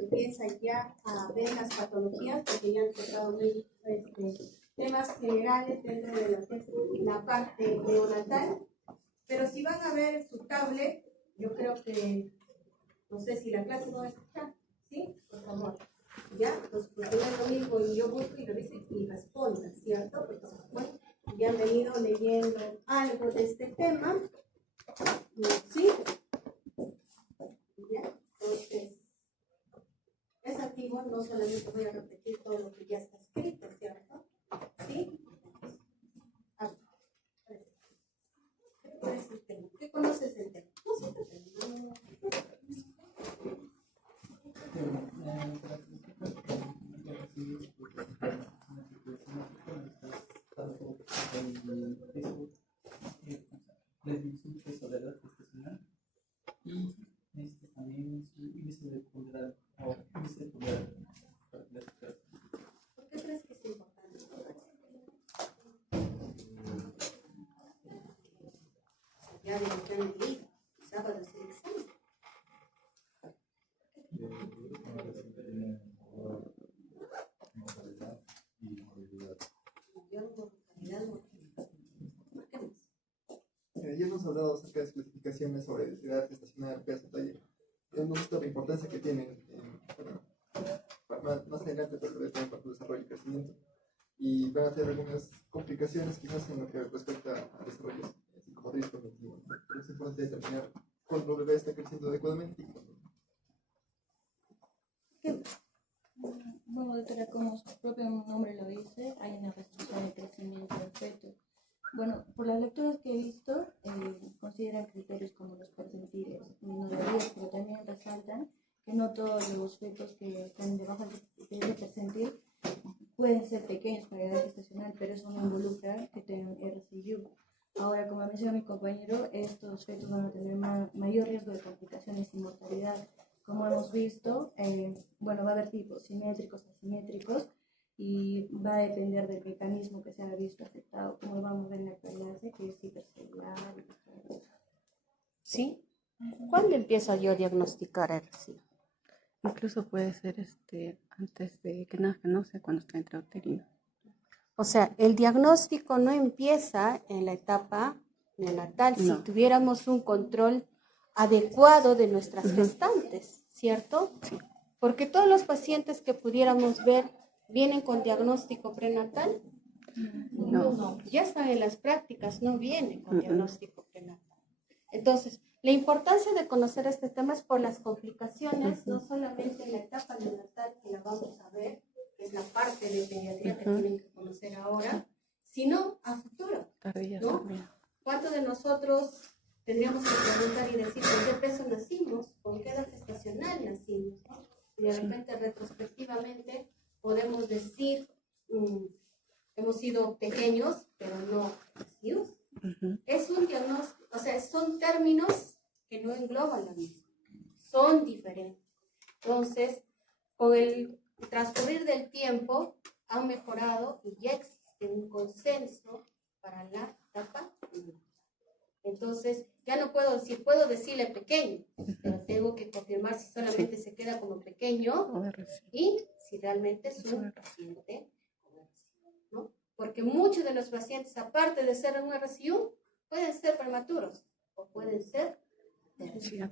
empieza ya a ver las patologías, porque ya han tocado temas generales dentro de lo que es la parte neonatal. Pero si van a ver su tablet, yo creo que, no sé si la clase no va a escuchar, ¿sí? Por favor. ¿Ya? Entonces, porque no es lo mismo, y yo busco y reviso y respondo, ¿cierto? Porque después ya han venido leyendo algo de este tema, ¿sí? ¿Ya? Entonces, es activo, no solamente voy a repetir todo lo que ya está escrito, ¿cierto? ¿Sí? ¿Cuál es el tema? ¿Qué conoces el tema? No sé, no. Y también su índice de ponderar o índice de ponderar. ¿Por qué crees que es importante? Ya de lo que han leído, sábado es el examen. Ya hemos hablado acerca de las clasificaciones sobre edad gestacional, peso, talla. Hemos visto la importancia que tienen más adelante, pero también para tu desarrollo y crecimiento. Y van a tener algunas complicaciones quizás en lo que respecta al desarrollo psicomotriz cognitivo. Pero es importante determinar cuándo el bebé está creciendo adecuadamente y cuándo no. Bueno, doctora, como su propio nombre lo dice, hay una restricción de crecimiento del feto. Bueno, por las lecturas que he visto, consideran criterios como los percentiles, minorías, pero también resaltan que no todos los fetos que están debajo de ese percentil pueden ser pequeños para edad gestacional, pero eso no involucra que tengan RCU. Ahora, como menciona mi compañero, estos fetos van a tener mayor riesgo de complicaciones y mortalidad. Como hemos visto, bueno, va a haber tipos simétricos, asimétricos, y va a depender del mecanismo que se haya visto afectado, como vamos a ver en la clase, que es hipercelular. ¿Sí? ¿Cuándo empiezo yo a diagnosticar RCU? Incluso puede ser antes de que nazca, no sé, cuando está intrauterino. O sea, el diagnóstico no empieza en la etapa neonatal, No. si tuviéramos un control adecuado de nuestras gestantes, ¿cierto? Sí. Porque todos los pacientes que pudiéramos ver vienen con diagnóstico prenatal. No. Ya están en las prácticas, no vienen con diagnóstico prenatal. Entonces, la importancia de conocer este tema es por las complicaciones, no solamente en la etapa neonatal, que la vamos a ver, que es la parte de pediatría que tienen que conocer ahora, sino a futuro, ¿no? ¿Cuántos de nosotros tendríamos que preguntar y decir con qué peso nacimos, con qué edad gestacional nacimos, ¿no? Y de repente, retrospectivamente, podemos decir, hemos sido pequeños, pero no nacidos. Es un diagnóstico, o sea, son términos que no engloban lo mismo, son diferentes. Entonces, con el transcurrir del tiempo, han mejorado y ya existe un consenso para la etapa. Entonces, ya no puedo decirle pequeño, pero tengo que confirmar si solamente se queda como pequeño y si realmente es un paciente, ¿no? Porque muchos de los pacientes, aparte de ser un RCU, pueden ser prematuros o pueden ser tercios.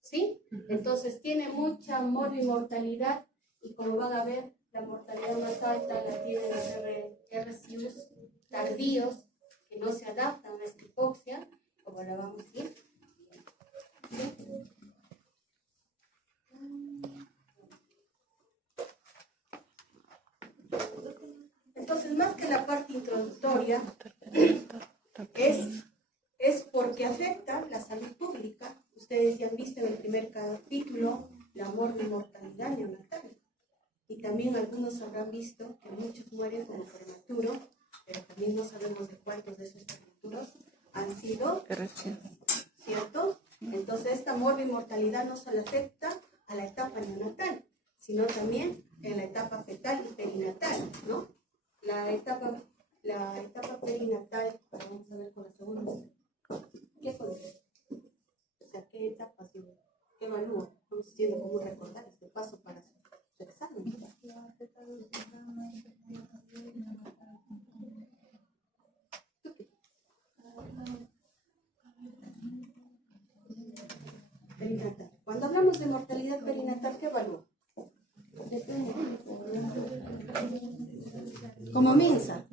¿Sí? Entonces, tiene mucha morbimortalidad y como van a ver, la mortalidad más alta la tienen los RCUs tardíos que no se adaptan a esta hipoxia, como la vamos a ir. Entonces, más que la parte introductoria, es porque afecta la salud pública. Ustedes ya han visto en el primer capítulo la morbimortalidad neonatal. Y también algunos habrán visto que muchos mueren como prematuro, pero también no sabemos de cuántos de esos prematuros han sido, ¿cierto? Entonces, esta morbimortalidad no solo afecta a la etapa neonatal, sino también en la etapa fetal y perinatal, ¿no? La etapa perinatal, vamos a ver con la segunda. ¿Qué conoce? O sea, ¿qué etapas? ¿Qué evalúa? Estamos haciendo como recordar este paso para perinatal. Cuando hablamos de mortalidad perinatal, ¿qué evalúa? Como MINSA.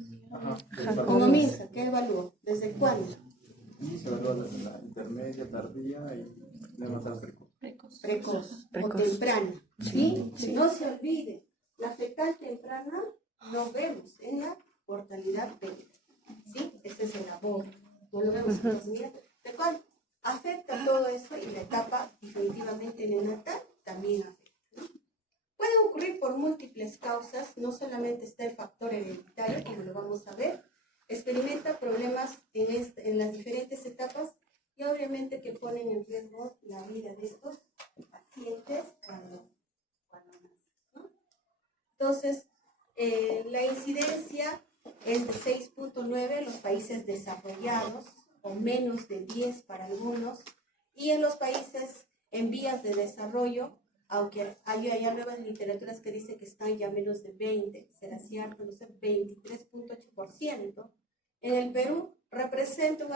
Como MINSA, ¿qué evalúa? ¿Desde cuándo? Se evalúa desde la intermedia, tardía y neonatal precoz. Precoz o Precoz. temprana. ¿Sí? No se olvide, la fetal temprana no vemos en la mortalidad perinatal. ¿Sí? Ese es el aborto. No lo vemos. Entonces, mira, ¿de cuál? Afecta todo eso y la etapa definitivamente neonatal también afecta. Puede ocurrir por múltiples causas, no solamente está el factor hereditario, como lo vamos a ver, experimenta problemas en las diferentes etapas y obviamente que ponen en riesgo la vida de estos pacientes cuando nacen, ¿no? Entonces, la incidencia es de 6.9 en los países desarrollados, o menos de 10 para algunos, y en los países en vías de desarrollo, aunque hay nuevas literaturas que dicen que están ya menos de 20, será cierto, no sé, 23.8%. En el Perú representa un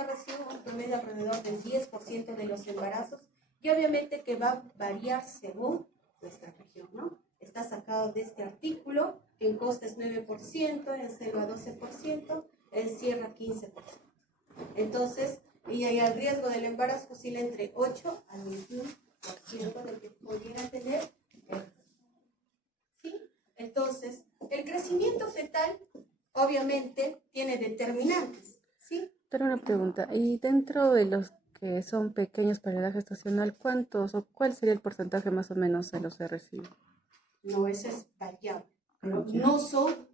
promedio alrededor del 10% de los embarazos, y obviamente que va a variar según nuestra región, ¿no? Está sacado de este artículo, en Costa es 9%, en Selva 12%, en Sierra 15%. Entonces, y el riesgo del embarazo oscila entre 8 al 21% de que pudieran tener. ¿Sí? Entonces, el crecimiento fetal obviamente tiene determinantes. ¿Sí? Pero una pregunta, y dentro de los que son pequeños para la edad gestacional, ¿cuántos o cuál sería el porcentaje más o menos de los recibe? No, ese es variable. Ah, ya. No son,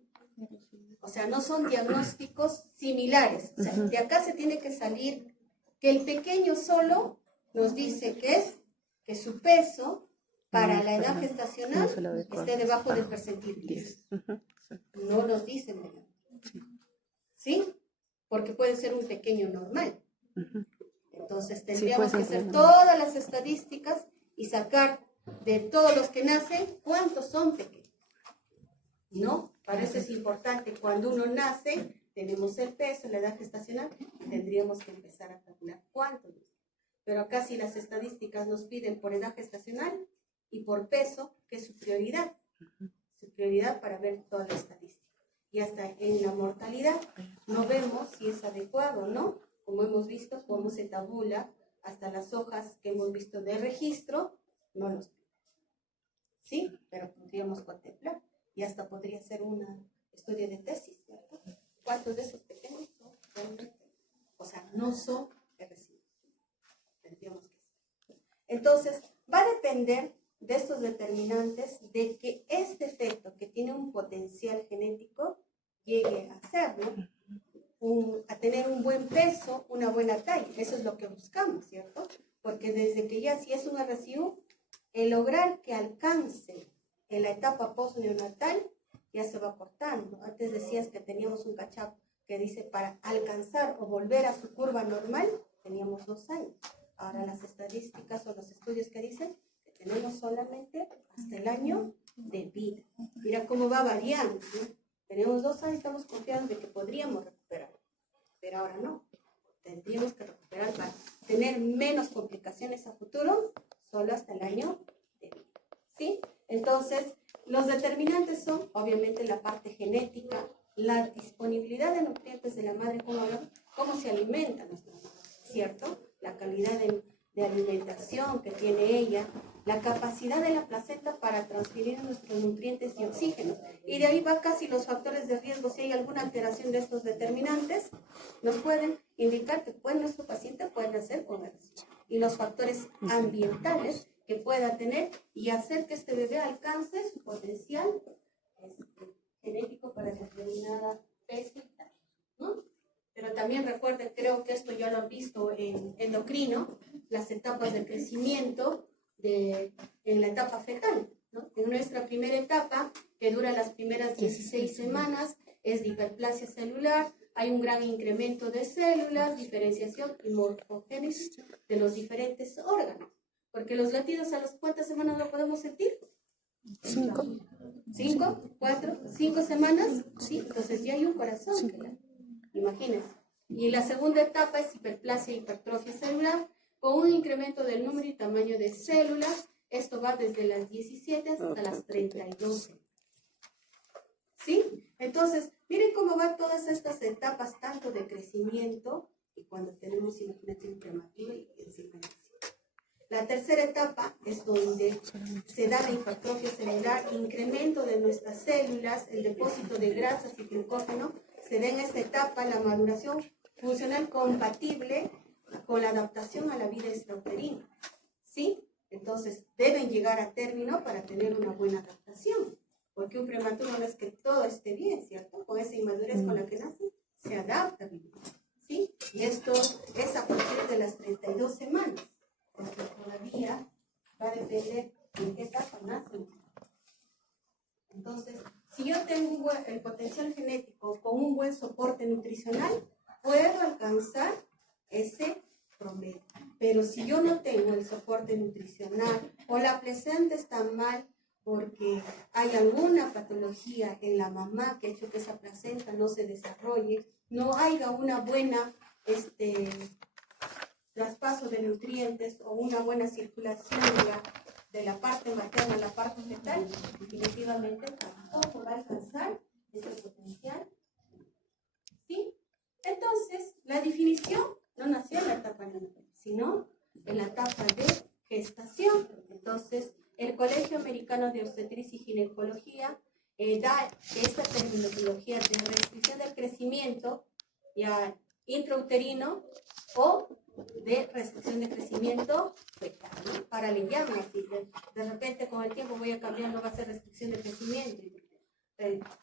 o sea, no son diagnósticos similares. O sea, de acá se tiene que salir que el pequeño solo nos dice que su peso para la edad gestacional esté debajo del percentil 10. No nos dicen, ¿verdad? ¿Sí? Porque puede ser un pequeño normal. Entonces tendríamos que hacer todas las estadísticas y sacar de todos los que nacen cuántos son pequeños. ¿No? Para eso es importante. Cuando uno nace, tenemos el peso, la edad gestacional, y tendríamos que empezar a calcular cuántos. Pero acá si las estadísticas nos piden por edad gestacional y por peso, que es su prioridad. Su prioridad para ver toda la estadística. Y hasta en la mortalidad no vemos si es adecuado o no. Como hemos visto, cómo se tabula hasta las hojas que hemos visto de registro, no los piden. ¿Sí? Pero podríamos contemplar. Y hasta podría ser un estudio de tesis, ¿verdad? ¿Cuántos de esos pequeños son realmente? O sea, no son recibidos. Tendríamos que ser. Entonces, va a depender de estos determinantes de que este efecto que tiene un potencial genético llegue a serlo, a tener un buen peso, una buena talla. Eso es lo que buscamos, ¿cierto? Porque desde que ya si es un RCU, el lograr que alcance en la etapa postneonatal ya se va cortando. Antes decías que teníamos un cachapo que dice para alcanzar o volver a su curva normal teníamos 2 años. Ahora las estadísticas o los estudios que dicen que tenemos solamente hasta el año de vida. Mira cómo va variando, ¿no? Tenemos 2 años, estamos confiados de que podríamos recuperar, pero ahora no. Tendríamos que recuperar para tener menos complicaciones a futuro, solo hasta el año de vida. ¿Sí? Entonces, los determinantes son, obviamente, la parte genética, la disponibilidad de nutrientes de la madre, cómo se alimenta nuestra madre, ¿cierto? La calidad de alimentación que tiene ella, la capacidad de la placenta para transferir nuestros nutrientes y oxígenos. Y de ahí va casi los factores de riesgo. Si hay alguna alteración de estos determinantes, nos pueden indicar que nuestro paciente puede nacer con RCU. Y los factores ambientales que pueda tener y hacer que este bebé alcance su potencial genético para determinada peso y talla, ¿no? Pero también recuerden, creo que esto ya lo han visto en endocrino, las etapas de crecimiento en la etapa fetal, ¿no? En nuestra primera etapa, que dura las primeras 16 semanas, es de hiperplasia celular, hay un gran incremento de células, diferenciación y morfogénesis de los diferentes órganos. Porque los latidos a las cuántas semanas lo podemos sentir? 5. 5, 4, 5 semanas, sí, entonces ya hay un corazón, imagínense. Y la segunda etapa es hiperplasia e hipertrofia celular, con un incremento del número y tamaño de células. Esto va desde las 17 hasta las 32. ¿Sí? Entonces, miren cómo van todas estas etapas, tanto de crecimiento, y cuando tenemos, imagínate, un prematuro y encima de la tercera etapa es donde se da la hipertrofia celular, incremento de nuestras células, el depósito de grasas y glucógeno. Se da en esta etapa la maduración funcional compatible con la adaptación a la vida extrauterina. ¿Sí? Entonces, deben llegar a término para tener una buena adaptación. Porque un prematuro no es que todo esté bien, ¿cierto? Con esa inmadurez con la que nace, se adapta bien. ¿Sí? Y esto es a partir de las 32 semanas. Porque todavía va a depender en qué etapa nacen. Entonces, si yo tengo el potencial genético con un buen soporte nutricional, puedo alcanzar ese promedio. Pero si yo no tengo el soporte nutricional o la placenta está mal porque hay alguna patología en la mamá que ha hecho que esa placenta no se desarrolle, no haya una buena traspaso de nutrientes o una buena circulación de la parte materna a la parte fetal, definitivamente tampoco va a alcanzar ese potencial. ¿Sí? Entonces, la definición no nació en la etapa neonatal, sino en la etapa de gestación. Entonces, el Colegio Americano de Obstetricia y Ginecología da esta terminología de restricción del crecimiento ya intrauterino o de restricción de crecimiento fetal, ¿no? Para aliviarlo así. De repente con el tiempo voy a cambiar, no va a ser restricción de crecimiento.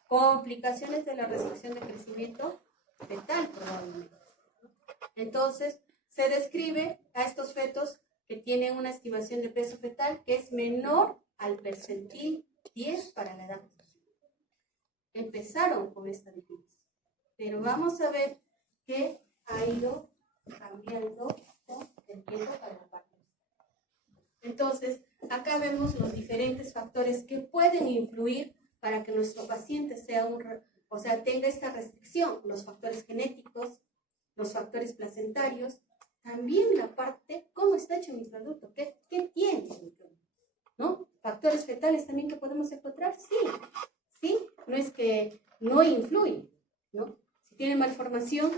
Complicaciones de la restricción de crecimiento fetal probablemente. Entonces, se describe a estos fetos que tienen una estimación de peso fetal que es menor al percentil 10 para la edad. Empezaron con esta definición, pero vamos a ver que ha ido cambiando con el tiempo para la parte. Entonces, acá vemos los diferentes factores que pueden influir para que nuestro paciente sea tenga esta restricción, los factores genéticos, los factores placentarios, también la parte, ¿cómo está hecho mi producto? ¿Qué tiene mi producto? ¿No? Factores fetales también que podemos encontrar, sí, no es que no influyen, ¿no? Si tiene malformación,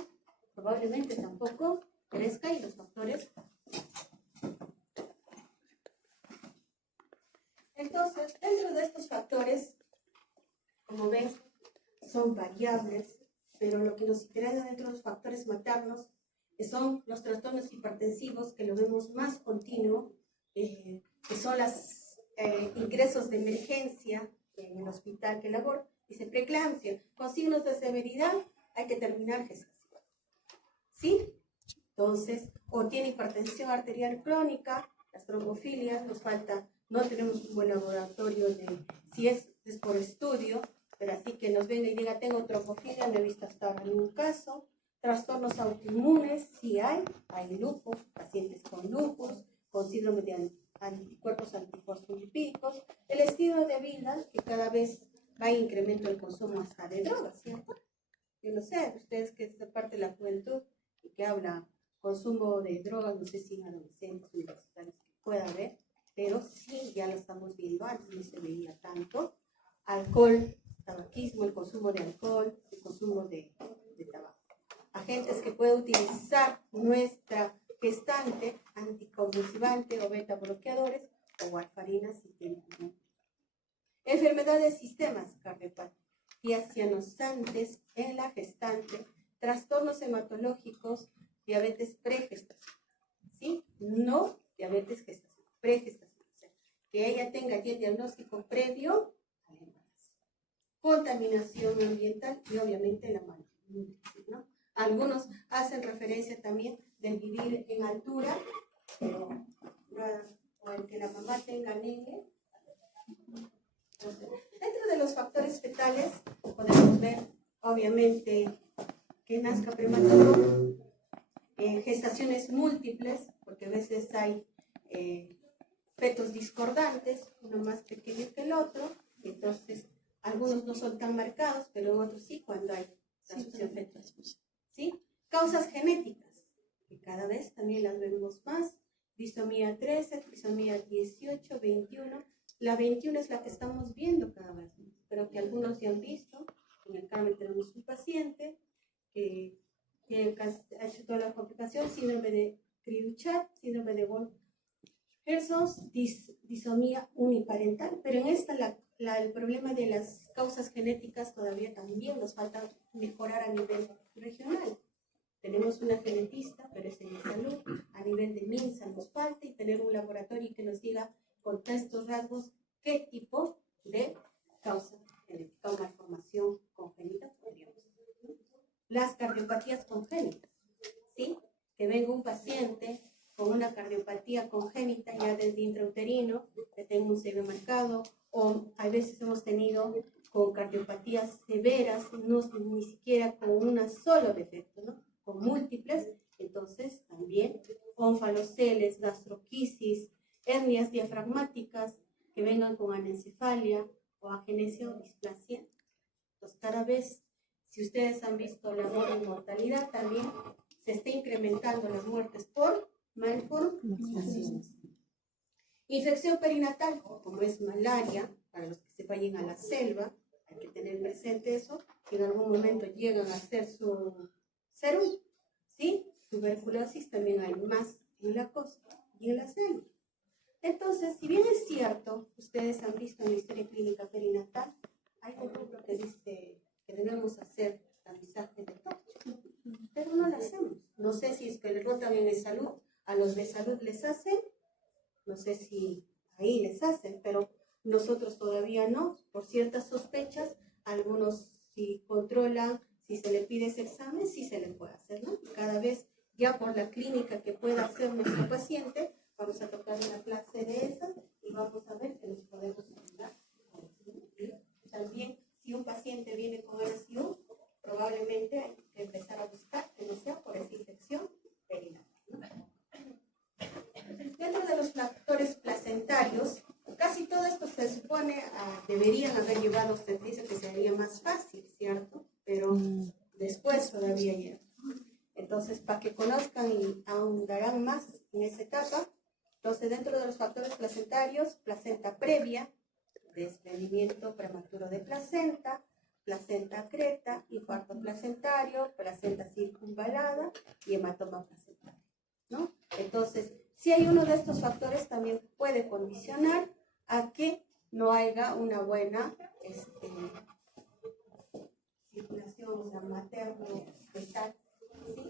probablemente tampoco crezca y los factores. Entonces, dentro de estos factores, como ven, son variables, pero lo que nos interesa dentro de los factores maternos son los trastornos hipertensivos, que lo vemos más continuo, que son los ingresos de emergencia en el hospital que labor, dice preeclampsia, con signos de severidad, hay que terminar gestación. ¿Sí? Entonces, o tiene hipertensión arterial crónica, las trombofilias, nos falta, no tenemos un buen laboratorio si es por estudio, pero así que nos venga y diga, tengo trombofilia, no he visto hasta ahora ningún caso. Trastornos autoinmunes, sí hay lupus, pacientes con lupus, con síndrome de anticuerpos antifosfolipídicos, el estilo de vida que cada vez va en incremento el consumo hasta de drogas, ¿cierto? Yo no sé, ustedes que es parte de la juventud y que habla consumo de drogas, no sé si en adolescentes, universitarios que pueda haber, pero sí ya lo estamos viendo, antes no se veía tanto. Alcohol, tabaquismo, el consumo de alcohol, el consumo de tabaco. Agentes que puede utilizar nuestra gestante, anticonvulsivante o beta bloqueadores o warfarina si tienen. Enfermedades de sistemas cardiopáticos cianosantes en la gestante, trastornos hematológicos, diabetes pregestacional, ¿sí? No diabetes gestacional, pregestacional, o sea, que ella tenga ya el diagnóstico previo al embarazo. Contaminación ambiental y obviamente la malnutrición, ¿no? Algunos hacen referencia también del vivir en altura, o el que la mamá tenga anemia. Dentro de los factores fetales podemos ver, obviamente, que nazca prematuro, gestaciones múltiples, porque a veces hay fetos discordantes, uno más pequeño que el otro, entonces algunos no son tan marcados, pero otros sí cuando hay transfusión fetal. ¿Sí? Causas genéticas, que cada vez también las vemos más, trisomía 13, trisomía 18, 21. La 21 es la que estamos viendo cada vez más. Pero que algunos ya han visto. En el Carmen tenemos un paciente que ha hecho toda la complicación, síndrome de Kriuchat, síndrome de Wolff-Persson, disomía uniparental. Pero en esta el problema de las causas genéticas todavía también nos falta mejorar a nivel regional. Tenemos una genetista, pero es en salud. A nivel de MINSA nos falta y tener un laboratorio que nos diga con estos rasgos qué tipo de causa genética o malformación congénita podríamos tener. Las cardiopatías congénitas, ¿sí? Que venga un paciente con una cardiopatía congénita ya desde intrauterino, que tenga un CV marcado, o a veces hemos tenido con cardiopatías severas, no, ni siquiera con un solo defecto, ¿no? Con múltiples, entonces también ónfaloceles, gastroquisis, hernias diafragmáticas que vengan con anencefalia o agenesia o displasia. Entonces cada vez, si ustedes han visto la mortalidad, también se está incrementando las muertes por malformaciones. Infección perinatal, como es malaria, para los que se vayan a la selva, hay que tener presente eso, que en algún momento llegan a hacer su serum, ¿sí? Tuberculosis también hay más en la costa y en la selva. Entonces, si bien es cierto, ustedes han visto en la historia clínica perinatal, hay un grupo que dice que debemos hacer tamizaje de tocho, pero no lo hacemos. No sé si es que le rotan en el salud, a los de salud les hacen, no sé si ahí les hacen, pero nosotros todavía no, por ciertas sospechas, algunos si controlan, si se le pide ese examen, sí se le puede hacer, ¿no? Y cada vez, ya por la clínica que pueda hacer nuestro paciente, vamos a tocar una clase de esas y vamos a ver que nos podemos ayudar. También, si un paciente viene con RSIU, probablemente hay que empezar a buscar que no sea por esa infección perinatal, ¿no? Dentro de los factores placentarios, casi todo esto se supone deberían haber llevado, usted dice que sería más fácil, ¿cierto? Pero después todavía llega. Entonces, para que conozcan y ahondarán más en esa etapa, entonces dentro de los factores placentarios, placenta previa, desprendimiento prematuro de placenta, placenta creta, infarto placentario, placenta circunvalada y hematoma placentario, ¿no? Entonces, si hay uno de estos factores, también puede condicionar a que no haya una buena circulación, o sea, materno-fetal, ¿sí?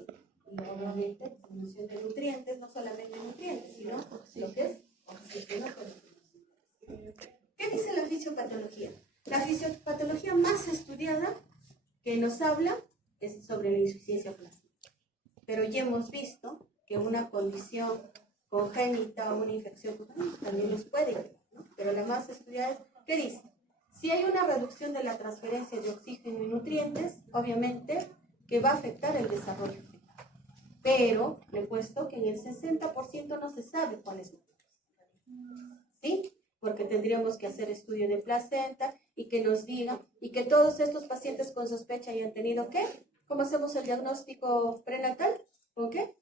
Y obviamente disminución de nutrientes, no solamente nutrientes, sino lo que es oxígeno. ¿Qué dice la fisiopatología? La fisiopatología más estudiada que nos habla es sobre la insuficiencia plásmica. Pero ya hemos visto que una condición congénita o una infección también nos puede llevar, ¿no? Pero la más estudiada es, ¿qué dice? Si hay una reducción de la transferencia de oxígeno y nutrientes, obviamente que va a afectar el desarrollo fetal. Pero le he puesto que en el 60% no se sabe cuál es la causa, ¿sí? Porque tendríamos que hacer estudio de placenta y que nos digan, y que todos estos pacientes con sospecha hayan tenido ¿qué? ¿Cómo hacemos el diagnóstico prenatal? ¿Con qué?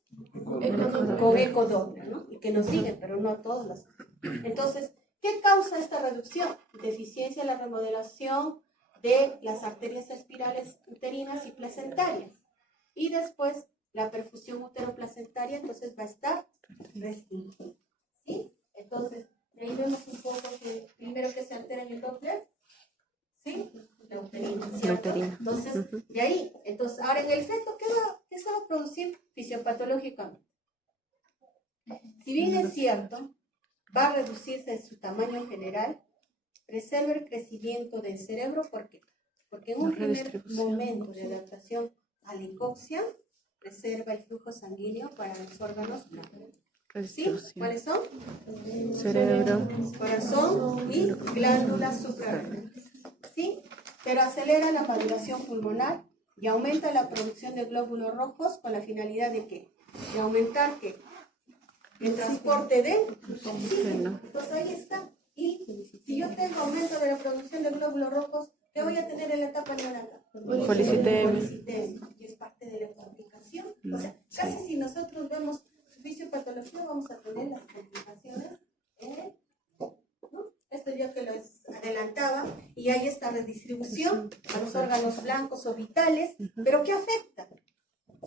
Con ecodoppler, ¿no? Y que nos digan, pero no todos las. Entonces, ¿qué causa esta reducción? Deficiencia en la remodelación de las arterias espirales uterinas y placentarias. Y después, la perfusión uteroplacentaria, entonces va a estar restringida, ¿sí? Entonces, de ahí vemos un poco que primero que se altera en el Doppler, ¿sí? La uterina, ¿cierto? Entonces, de ahí, entonces, ahora en el feto, ¿qué se va a producir fisiopatológicamente? Si bien es cierto, va a reducirse en su tamaño general, preserva el crecimiento del cerebro, ¿por qué? Porque en un primer momento de adaptación a la hipoxia, preserva el flujo sanguíneo para los órganos. ¿Sí? ¿Cuáles son? Cerebro, corazón y glándulas suprarrenales. ¿Sí? Pero acelera la maduración pulmonar y aumenta la producción de glóbulos rojos con la finalidad de ¿qué? De aumentar ¿qué? El transporte de oxígeno. Entonces ahí está. Y si yo tengo aumento de la producción de glóbulos rojos, ¿qué voy a tener en la etapa neonatal? Policitema. Y es parte de la complicación. O sea, casi si nosotros vemos su fisiopatología, vamos a tener las adelantaba, y hay esta redistribución a los órganos blancos o vitales, pero ¿qué afecta?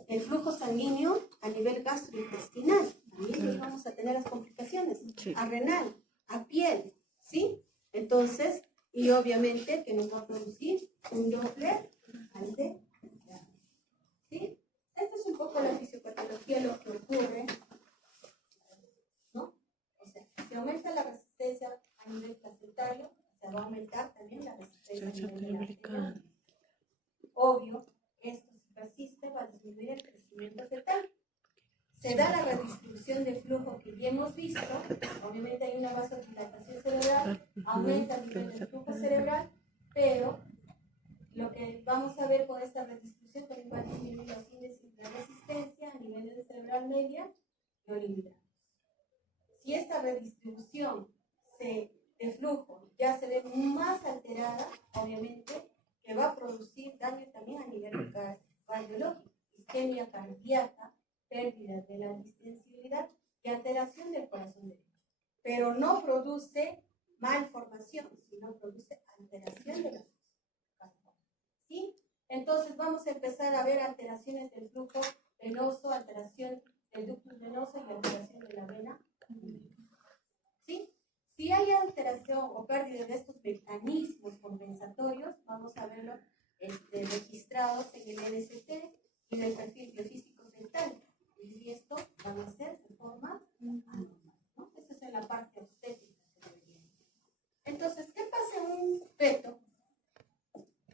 El flujo sanguíneo a nivel gastrointestinal. También ahí vamos a tener las complicaciones, a renal, a piel, ¿sí? Entonces, y obviamente que nos va a producir un Doppler alterado, ¿sí? Esta es un poco la fisiopatología, lo que ocurre, ¿no? O sea, si aumenta la resistencia a nivel placentario, se va a aumentar también la resistencia a nivel lateral. Obvio, esto si persiste va a disminuir el crecimiento fetal. Se da la redistribución de flujo que ya hemos visto, obviamente hay una vasodilatación cerebral, aumenta el nivel del flujo cerebral, pero lo que vamos a ver con esta redistribución también va a disminuir los índices de resistencia a nivel cerebral media no limitados. Si esta redistribución de flujo ya se ve más alterada, obviamente que va a producir daño también a nivel cardiológico, isquemia cardíaca, pérdida de la distensibilidad y alteración del corazón derecho. Pero no produce malformación, sino produce alteración de la corazón. ¿Sí? Entonces vamos a empezar a ver alteraciones del flujo venoso, alteración del ductus venoso y alteración de la vena. ¿Sí? Si hay alteración o pérdida de estos mecanismos compensatorios, vamos a verlo registrados en el NST y en el perfil biofísico fetal. Y esto va a ser de forma anormal, ¿no? Esto es en la parte obstétrica. Entonces, ¿qué pasa en un feto?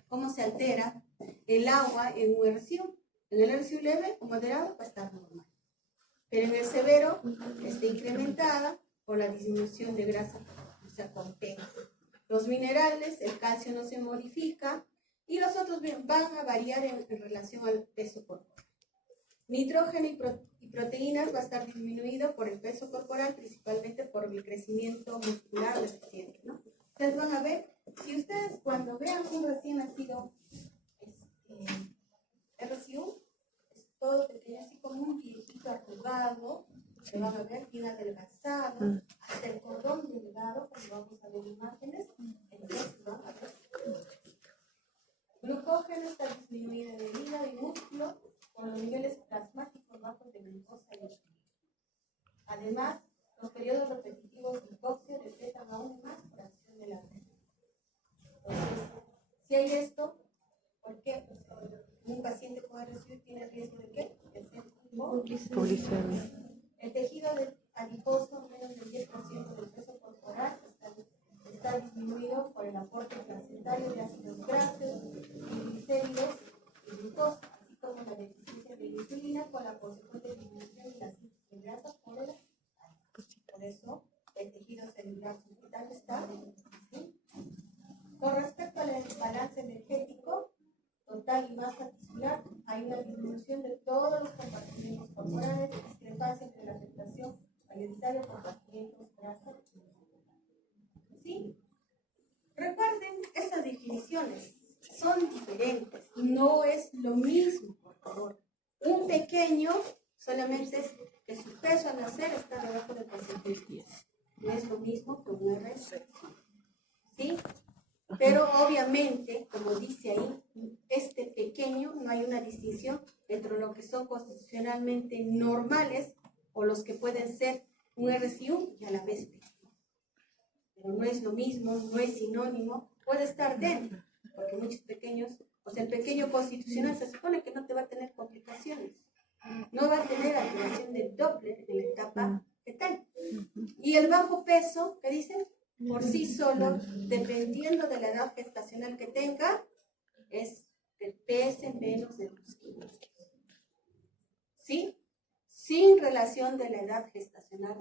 ¿Cómo se altera el agua en un RCU? En el RCU leve o moderado va a estar normal. Pero en el severo está incrementada por la disminución de grasa, o sea, con P. Los minerales, el calcio no se modifica y los otros van a variar en relación al peso corporal. Nitrógeno y proteínas va a estar disminuido por el peso corporal, principalmente por el crecimiento muscular del paciente, ¿no? Ustedes van a ver, si ustedes cuando vean un recién nacido RCU, es todo pequeño, así como un viejito arrugado, se van a ver bien adelgazado, hasta el cordón delgado, como vamos a ver imágenes, entonces van a ver. Glucógeno está disminuido en el hígado y músculo con los niveles plasmáticos bajos de glucosa y oxígeno. Además, los periodos repetitivos de hipoxia decretan aún más por acción de la red. Entonces, si hay esto, ¿por qué? Un paciente con RCU tiene riesgo de qué? De ser hipoglicemia. El tejido adiposo, menos del 10% del peso corporal, está disminuido por el aporte placentario de ácidos grasos, triglicéridos y glucosa, así como la deficiencia de insulina con la consecuente disminución de la síntesis de grasa por el Por eso, el tejido celular subcutal está ¿sí? Con respecto al balance energético total y masa tisular, hay una disminución de todos los compartimentos corporales, discrepancia entre la afectación mayoritaria por compartimentos grasa. ¿Sí? Recuerden, estas definiciones son diferentes, no es lo mismo, por favor. Un pequeño solamente es que su peso al nacer está debajo del porcentaje 10. No es lo mismo que un RC. ¿Sí? Pero obviamente, como dice ahí, este pequeño no hay una distinción entre lo que son constitucionalmente normales o los que pueden ser un RCU y a la vez pequeño. Pero no es lo mismo, no es sinónimo, puede estar dentro, porque muchos pequeños, o sea, el pequeño constitucional se supone que no te va a tener complicaciones, no va a tener alteración del Doppler en la etapa fetal. Y el bajo peso, ¿qué dicen? Por sí solo, dependiendo de la edad gestacional que tenga, es que pese menos de 2 kilos. ¿Sí? Sin relación de la edad gestacional.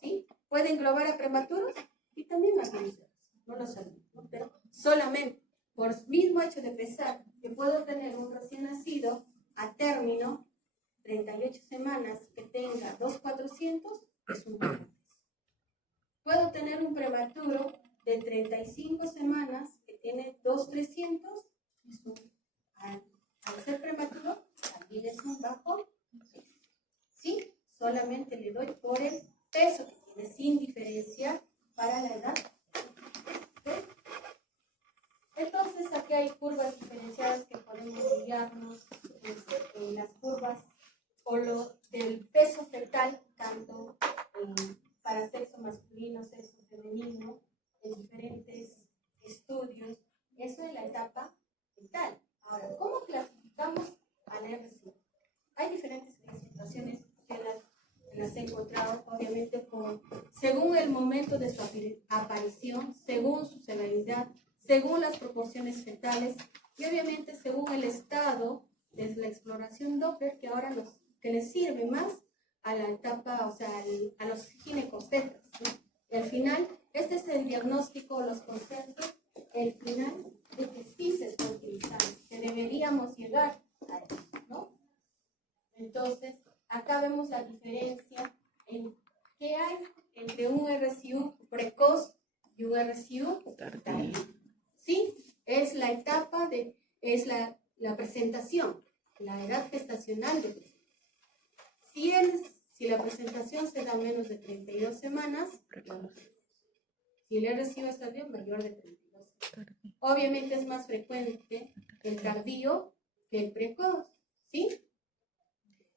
¿Sí? Puede englobar a prematuros y también a grandes, no lo sabemos, ¿no? Pero solamente por el mismo hecho de pesar, que puedo tener un recién nacido a término, 38 semanas, que tenga 2,400, es un buen peso. Puedo tener un prematuro de 35 semanas que tiene 2,300, al ser prematuro también es un bajo peso. ¿Sí? Solamente le doy por el peso que tiene, sin diferencia para la edad. aquí hay curvas diferenciadas que podemos guiarnos en las curvas o lo del peso fetal, tanto para sexo masculino, sexo femenino, en diferentes estudios. Eso es la etapa fetal. Ahora, ¿cómo clasificamos al RCI? Hay diferentes clasificaciones que las he encontrado, obviamente, según el momento de su aparición, según su severidad, según las proporciones fetales y obviamente según el estado de la exploración Doppler, que ahora que les sirve más a la etapa, o sea, a los ginecobstetras, ¿no? Y al final, este es el diagnóstico, los consensos, el final de que sí se está utilizando, que deberíamos llegar a eso, ¿no? Entonces, acá vemos la diferencia en qué hay entre un RCU precoz y un RCU tardío. Sí, es la etapa es la presentación, la edad gestacional de si la presentación se da menos de 32 semanas, si el RCU es tardío, mayor de 32 semanas. Obviamente es más frecuente el tardío que el precoz, ¿sí?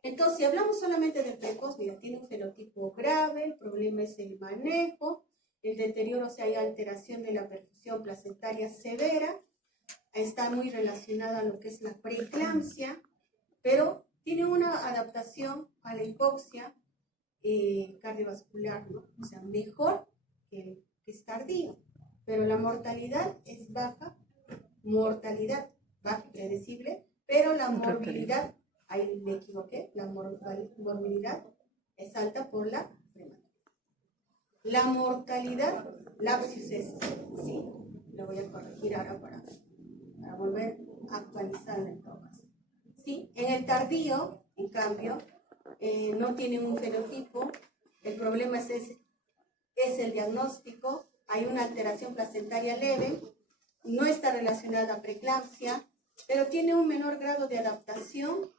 Entonces, si hablamos solamente del precoz, mira, tiene un fenotipo grave, el problema es el manejo, el deterioro, si hay alteración de la perfusión placentaria severa, está muy relacionada a lo que es la preeclampsia, pero tiene una adaptación a la hipoxia cardiovascular, ¿no? O sea, mejor que es tardío, pero la mortalidad es baja, baja y predecible, pero la morbilidad, ahí me equivoqué, la morbilidad es alta por la prematuridad. La mortalidad, lapsus es, sí, lo voy a corregir ahora para volver a actualizarla en todo caso. Sí, en el tardío, en cambio, no tiene un fenotipo, el problema es el diagnóstico, hay una alteración placentaria leve, no está relacionada a preeclampsia, pero tiene un menor grado de adaptación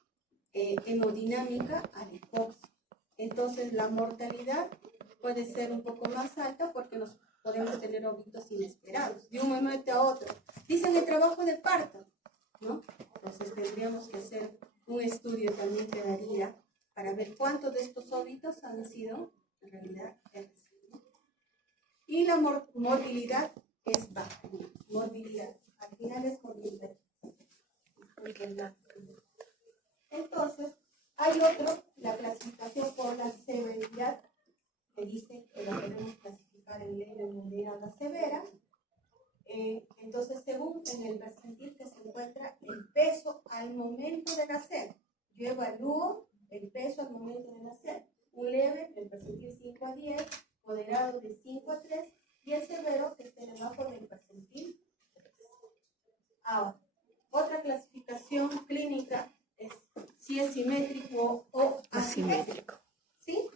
hemodinámica a la hipoxia. Entonces la mortalidad puede ser un poco más alta porque nos podemos tener óbitos inesperados de un momento a otro. Dicen el trabajo de parto, ¿no? Entonces tendríamos que hacer un estudio también que daría para ver cuántos de estos óbitos han sido en realidad RCU. Y la morbilidad es baja. Morbilidad, al final es morbilidad. Entonces, hay otro, la clasificación por la severidad, que dice que la podemos clasificar en leve, moderada, severa. Entonces, según en el percentil que se encuentra el peso al momento de nacer, yo evalúo el peso al momento de nacer. Un leve, el percentil 5 a 10, moderado de 5 a 3, y el severo que esté debajo del percentil 3. Ahora, otra clasificación clínica es si es simétrico o asimétrico. ¿Sí?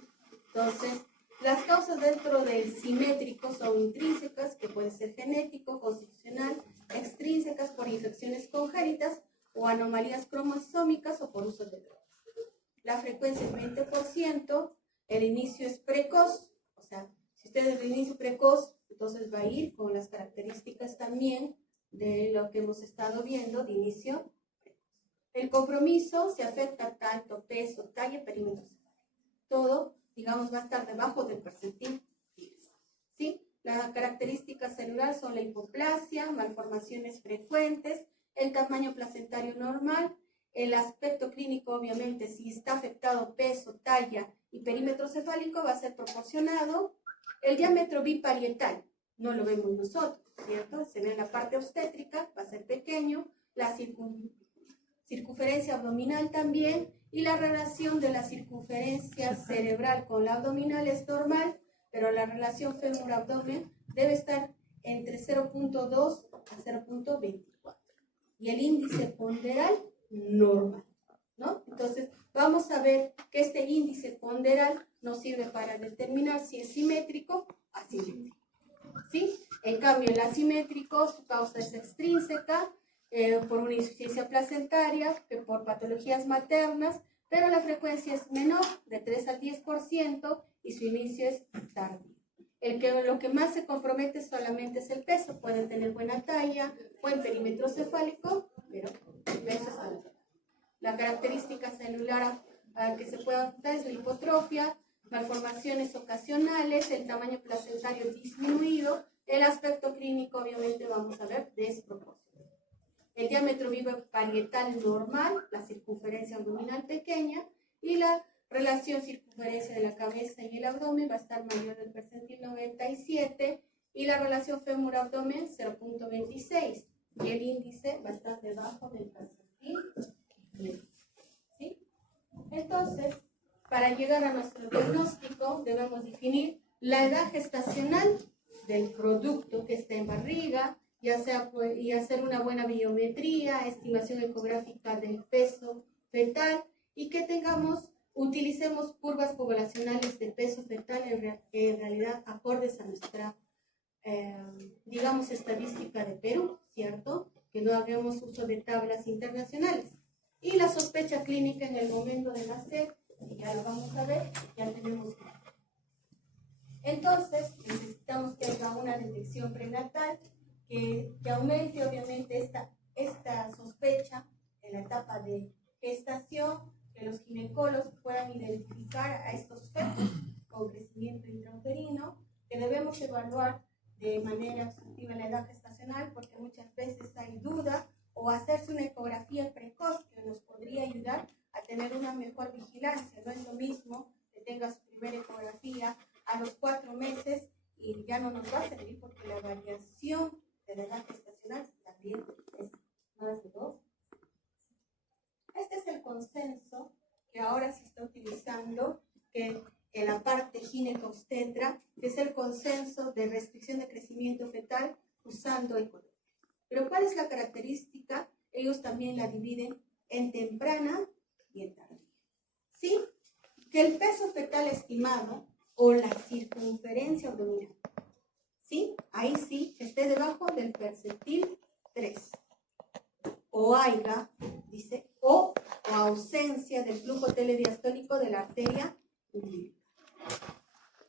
Entonces, las causas dentro del simétrico son intrínsecas, que puede ser genético, constitucional, extrínsecas por infecciones congénitas o anomalías cromosómicas o por uso de drogas. La frecuencia es 20%, el inicio es precoz, o sea, si usted es de inicio precoz, entonces va a ir con las características también de lo que hemos estado viendo de inicio precoz. El compromiso se afecta tanto peso, talla, perímetro celular. Todo, digamos, va a estar debajo del percentil 10. ¿Sí? Las características celulares son la hipoplasia, malformaciones frecuentes, el tamaño placentario normal, el aspecto clínico, obviamente, si está afectado peso, talla y perímetro cefálico, va a ser proporcionado. El diámetro biparietal, no lo vemos nosotros, ¿cierto? Se ve en la parte obstétrica, va a ser pequeño, la circunferencia abdominal también, y la relación de la circunferencia cerebral con la abdominal es normal, pero la relación fémur-abdomen debe estar entre 0.2 a 0.24. Y el índice ponderal normal, ¿no? Entonces, vamos a ver que este índice ponderal nos sirve para determinar si es simétrico o asimétrico, ¿sí? En cambio, el asimétrico, su causa es extrínseca, por una insuficiencia placentaria, que por patologías maternas, pero la frecuencia es menor, de 3 al 10%, y su inicio es tardío. Lo que más se compromete solamente es el peso. Pueden tener buena talla, buen perímetro cefálico, pero el peso es alto. La característica celular que se puede adoptar es la hipotrofia, malformaciones ocasionales, el tamaño placentario disminuido, el aspecto clínico obviamente vamos a ver desproporcionado. El diámetro biparietal normal, la circunferencia abdominal pequeña y la relación circunferencia de la cabeza y el abdomen va a estar mayor del percentil 97 y la relación fémur-abdomen 0.26 y el índice va a estar debajo del percentil 10. ¿Sí? Entonces, para llegar a nuestro diagnóstico debemos definir la edad gestacional del producto que esté en barriga, y hacer una buena biometría, estimación ecográfica del peso fetal y que utilicemos curvas poblacionales de peso fetal en realidad acordes a nuestra, digamos, estadística de Perú, ¿cierto? Que no hagamos uso de tablas internacionales. Y la sospecha clínica en el momento de nacer, y ya lo vamos a ver, ya tenemos. Entonces, necesitamos que haya una detección prenatal que aumente obviamente esta sospecha en la etapa de gestación, que los ginecólogos puedan identificar a estos fetos con crecimiento intrauterino, que debemos evaluar de manera exhaustiva la edad gestacional, porque muchas veces hay duda, o hacerse una ecografía precoz que nos podría ayudar a tener una mejor vigilancia. No es lo mismo que tenga su primera ecografía a los 4 meses y ya no nos va a servir porque la variación de la edad gestacional también es más de 2. Este es el consenso que ahora se está utilizando en la parte ginecobstetra, que es el consenso de restricción de crecimiento fetal usando ecografía. Pero ¿cuál es la característica? Ellos también la dividen en temprana y en tardía. ¿Sí? Que el peso fetal estimado o la circunferencia abdominal, ¿sí? Ahí sí, esté debajo del percentil 3. O haya, dice, o ausencia del flujo telediastólico de la arteria umbilical.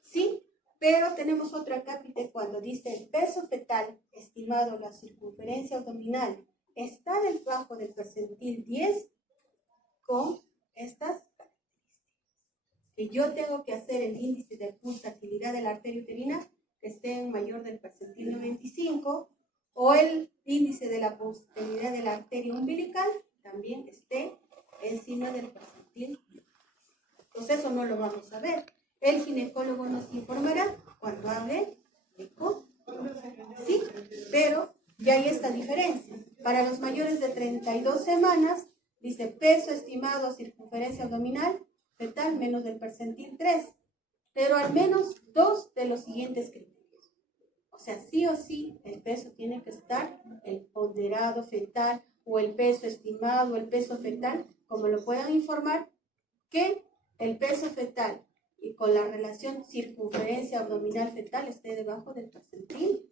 ¿Sí? Pero tenemos otra cápita cuando dice el peso fetal estimado, la circunferencia abdominal, está debajo del percentil 10 con estas características. Que yo tengo que hacer el índice de pulsatilidad de la arteria uterina que esté en mayor del percentil 95 o el índice de la pulsatilidad de la arteria umbilical también esté encima del percentil 10. Entonces eso no lo vamos a ver. El ginecólogo nos informará cuando hable de eco. Sí, pero ya hay esta diferencia. Para los mayores de 32 semanas, dice peso estimado, circunferencia abdominal, fetal menos del percentil 3, pero al menos 2 de los siguientes criterios. O sea, sí o sí, el peso tiene que estar, el ponderado fetal o el peso estimado o el peso fetal, como lo puedan informar, que el peso fetal y con la relación circunferencia abdominal fetal esté debajo del percentil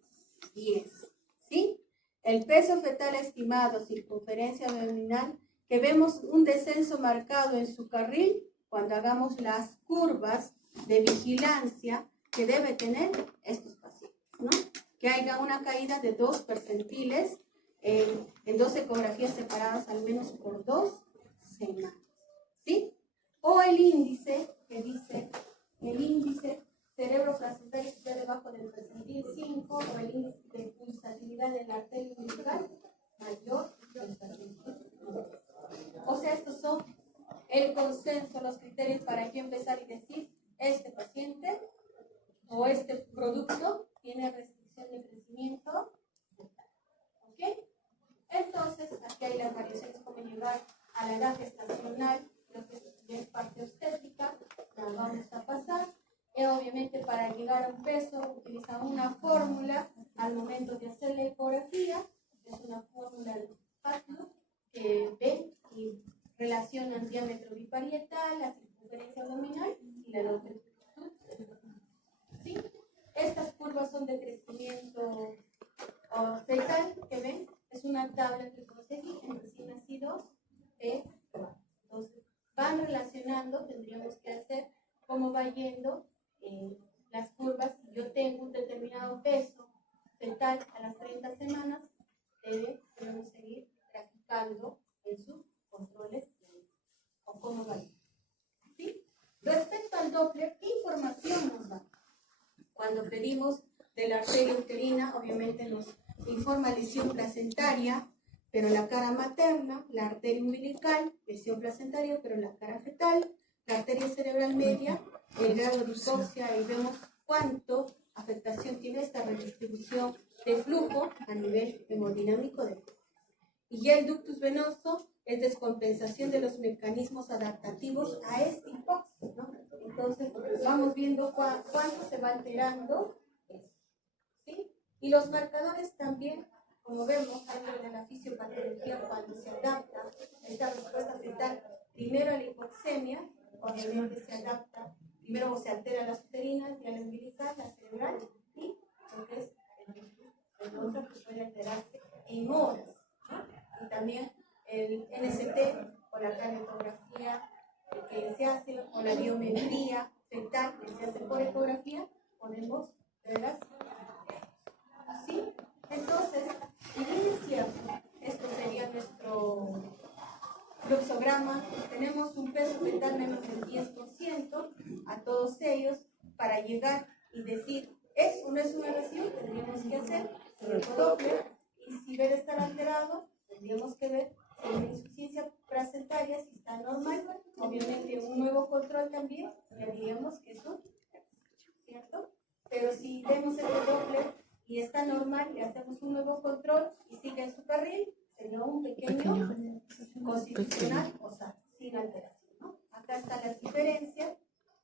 10. ¿Sí? El peso fetal estimado, circunferencia abdominal, que vemos un descenso marcado en su carril cuando hagamos las curvas de vigilancia que debe tener estos pacientes, ¿no? Que haya una caída de 2 percentiles en 2 ecografías separadas al menos por 2 semanas. ¿Sí? O el índice que dice el índice cerebro-placentario está debajo del percentil 5 o el índice de pulsatilidad de la arteria umbilical mayor del percentil 9. O sea, estos son el consenso, los criterios para yo empezar y decir este paciente o este producto tiene restricción de crecimiento. ¿Ok? Entonces, aquí hay las variaciones como llegar a la edad gestacional, lo que es parte obstétrica, la vamos a pasar. Obviamente para llegar a un peso utilizamos una fórmula al momento de hacer la ecografía, es una fórmula de Patlo que ven y relacionan diámetro biparietal, la circunferencia abdominal y la longitud. ¿Sí? Estas curvas son de crecimiento fetal que ven, es una tabla que conseguí en recién nacidos de 4. Entonces, van relacionando, tendríamos que hacer cómo va yendo las curvas. Yo tengo fetal a las 30 semanas debemos seguir graficando en sus controles o cómo va. ¿Sí? Respecto al Doppler, ¿qué información nos da? Cuando pedimos de la arteria uterina, obviamente nos informa lesión placentaria, pero en la cara materna, la arteria umbilical, lesión placentaria, pero en la cara fetal, la arteria cerebral media, el grado de hipoxia, y vemos cuánto afectación tiene esta redistribución de flujo a nivel hemodinámico de flujo. Y ya el ductus venoso es descompensación de los mecanismos adaptativos a este hipoxia, ¿no? Entonces, vamos viendo cuánto se va alterando eso, ¿sí? Y los marcadores también, como vemos dentro de la fisiopatología, cuando se adapta esta respuesta fetal primero a la hipoxemia, obviamente se adapta, primero se altera las uterinas, y a la umbilical, la cerebral, y lo que es el otro que puede alterarse en horas, ¿no? Y también el NST o la cardiografía que se hace, o la biometría fetal que se hace por ecografía, podemos verlas. ¿Sí? Entonces, si bien es cierto, esto sería nuestro fluxograma, tenemos un peso fetal menos del 10% a todos ellos. Para llegar y decir es o no es una lesión, tendríamos que hacer el Doppler, y si ver estar alterado, tendríamos que ver si hay una insuficiencia placentaria, si está normal, obviamente un nuevo control también, ya diríamos que es un, ¿cierto? Pero si vemos el Doppler y está normal, le hacemos un nuevo control y sigue en su carril, sería un pequeño constitucional, o sea, sin alteración, ¿no? Acá están las diferencias,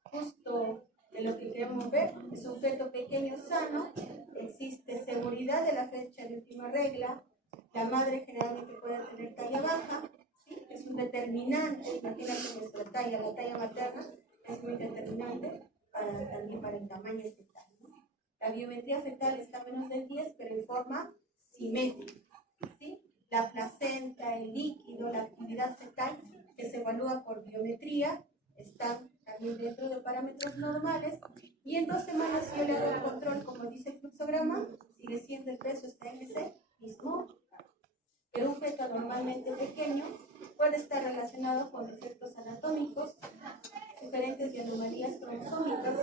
justo de lo que queremos ver. Es un feto pequeño sano, existe seguridad de la fecha de última regla, la madre generalmente puede tener talla baja, ¿sí? Es un determinante, imagínate nuestra talla, la talla materna es muy determinante también para el tamaño fetal, ¿no? La biometría fetal está menos del 10, pero en forma simétrica, ¿sí? La placenta, el líquido, la actividad fetal que se evalúa por biometría están también dentro de parámetros normales, y en 2 semanas yo le hago el control, como dice el fluxograma, sigue siendo el peso, está en ese mismo. Pero un feto normalmente pequeño puede estar relacionado con defectos anatómicos, diferentes de anomalías cromosómicas,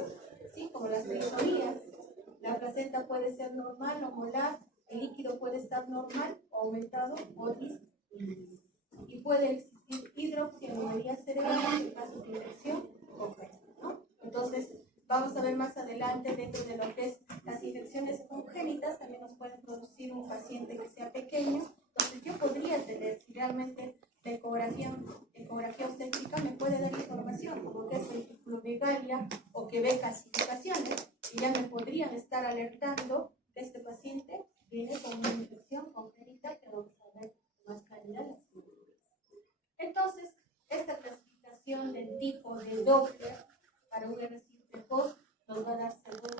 ¿sí? Como las trisomías. La placenta puede ser normal o molar, el líquido puede estar normal o aumentado o disminuido. Y puede existir hidroxianomalías cerebrales en casos de infección o peste, ¿no? Entonces, vamos a ver más adelante dentro de lo que es las infecciones congénitas, también nos pueden producir un paciente que sea pequeño. Entonces, yo podría tener, si realmente la ecografía obstétrica me puede dar información, como que es ventriculomegalia o que ve calcificaciones, y ya me podrían estar alertando que este paciente viene con una infección congénita que vamos a ver con más claridad. Entonces, esta clasificación del tipo de Doppler para un RCI precoz nos va a dar según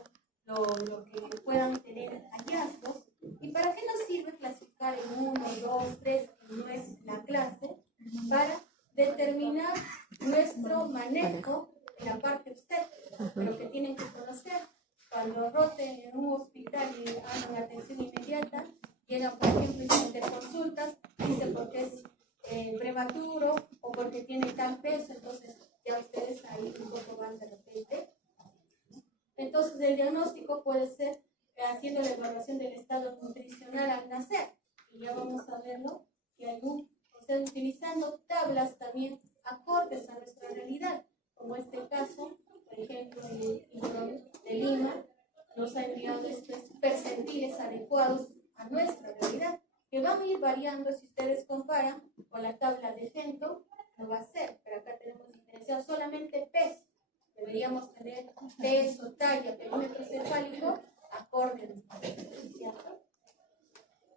lo que puedan tener hallazgos. ¿Y para qué nos sirve clasificar en 1, 2, 3, que no es la clase? Para determinar nuestro manejo en la parte obstétrica, pero que tienen que conocer. Cuando roten en un hospital y hagan atención inmediata, llegan, por ejemplo, y sin hacer consultas, dicen porque es prematuro o porque tiene tal peso, entonces ya ustedes ahí un poco van de repente. Entonces el diagnóstico puede ser haciendo la evaluación del estado nutricional al nacer, y ya vamos a verlo, que hay utilizando tablas también acordes a nuestra realidad, como este caso, por ejemplo, el INRON de Lima nos ha enviado estos percentiles adecuados a nuestra realidad, que van a ir variando. Si ustedes comparan con la tabla de Fento, no va a ser, pero acá tenemos diferenciado solamente peso. Deberíamos tener peso, talla, perímetro cefálico, acorde a nuestra realidad, ¿cierto?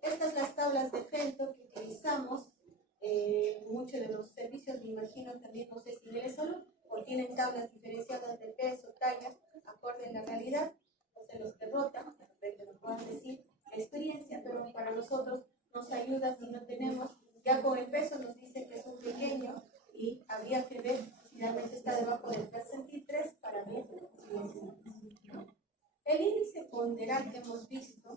Estas son las tablas de Fento que utilizamos. Muchos de los servicios, me imagino también, no sé si de salud, o tienen tablas diferenciadas de peso, talla, acorde a la realidad. Entonces los que rotan, de repente nos puedan decir la experiencia, pero para nosotros nos ayuda si no tenemos, ya con el peso nos dice que es un pequeño y habría que ver si realmente está debajo del percentil 3 para ver si es. El índice ponderal que hemos visto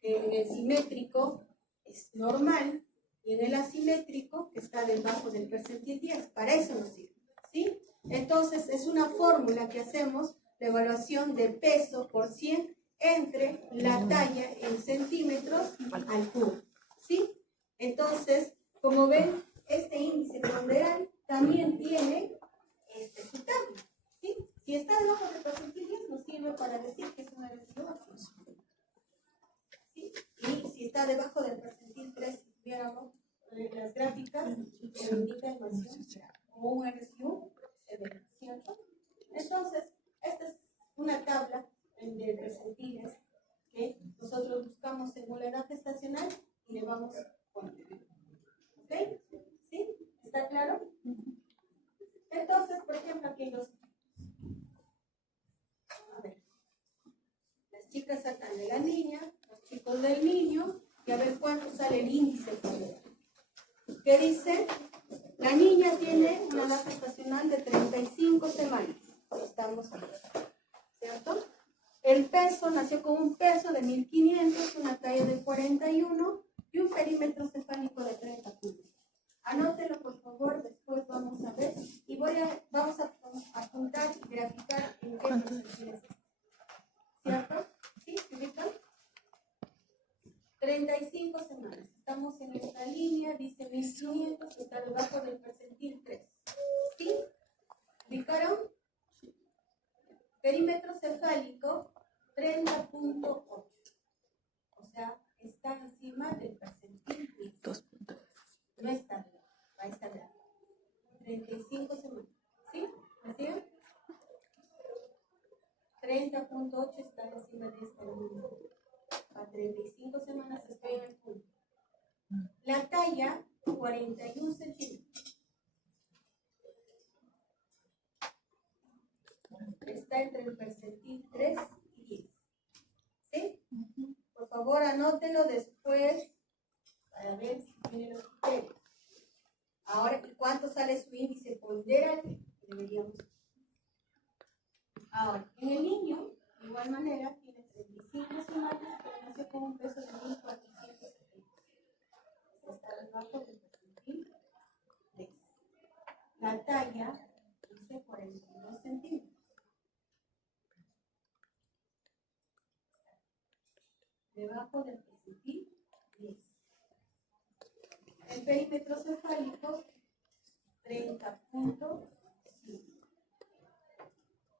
que en el simétrico es normal y en el asimétrico que está debajo del percentil 10. Para eso nos sirve, ¿sí? Entonces, es una fórmula que hacemos de evaluación de peso por 100 entre la talla en centímetros al cubo, ¿sí? Entonces, como ven, este índice ponderal también tiene su tabla, ¿sí? Si está debajo del percentil 10, nos sirve para decir que es una residuo, ¿sí? Y si está debajo del percentil 3, si tuviéramos las gráficas, que indica evasión como un RSU, ¿cierto? Entonces, esta es una tabla de percentiles que nosotros buscamos según la edad gestacional y le vamos poniendo. ¿Ok? ¿Sí? ¿Está claro? Entonces, por ejemplo, aquí los... A ver. Las chicas sacan de la niña, los chicos del niño, y a ver cuánto sale el índice ponderal. ¿Qué dice? La niña tiene una edad gestacional de 35 semanas. Estamos aquí, ¿cierto? El peso, nació con un peso de 1500, una talla de 41 y un perímetro cefálico de 30 puntos. Anótelo, por favor, después vamos a ver. Y vamos a apuntar y graficar en qué percentiles está. ¿Cierto? ¿Sí? ¿Se ubican? 35 semanas. Estamos en esta línea, dice 1500, está debajo del percentil 3. ¿Sí? ¿Ubicaron? Perímetro cefálico 30.8. O sea, está encima del percentil 10. No está debajo, va a estar debajo. 35 semanas. ¿Sí? ¿Me siguen? 30.8 está encima de esta línea. A 35 semanas estoy en el punto. La talla, 41 centímetros. Está entre el percentil 3 y 10. ¿Sí? Por favor, anótelo después para ver si tiene los criterios. Ahora, ¿y cuánto sale su índice ponderal? Deberíamos. Ahora, en el niño, de igual manera, tiene 35 semanas, pero nació con un peso de 1470. Está debajo del percentil 3. La talla dice 42 centímetros. Debajo del percentil 10. El perímetro cefálico 30.5.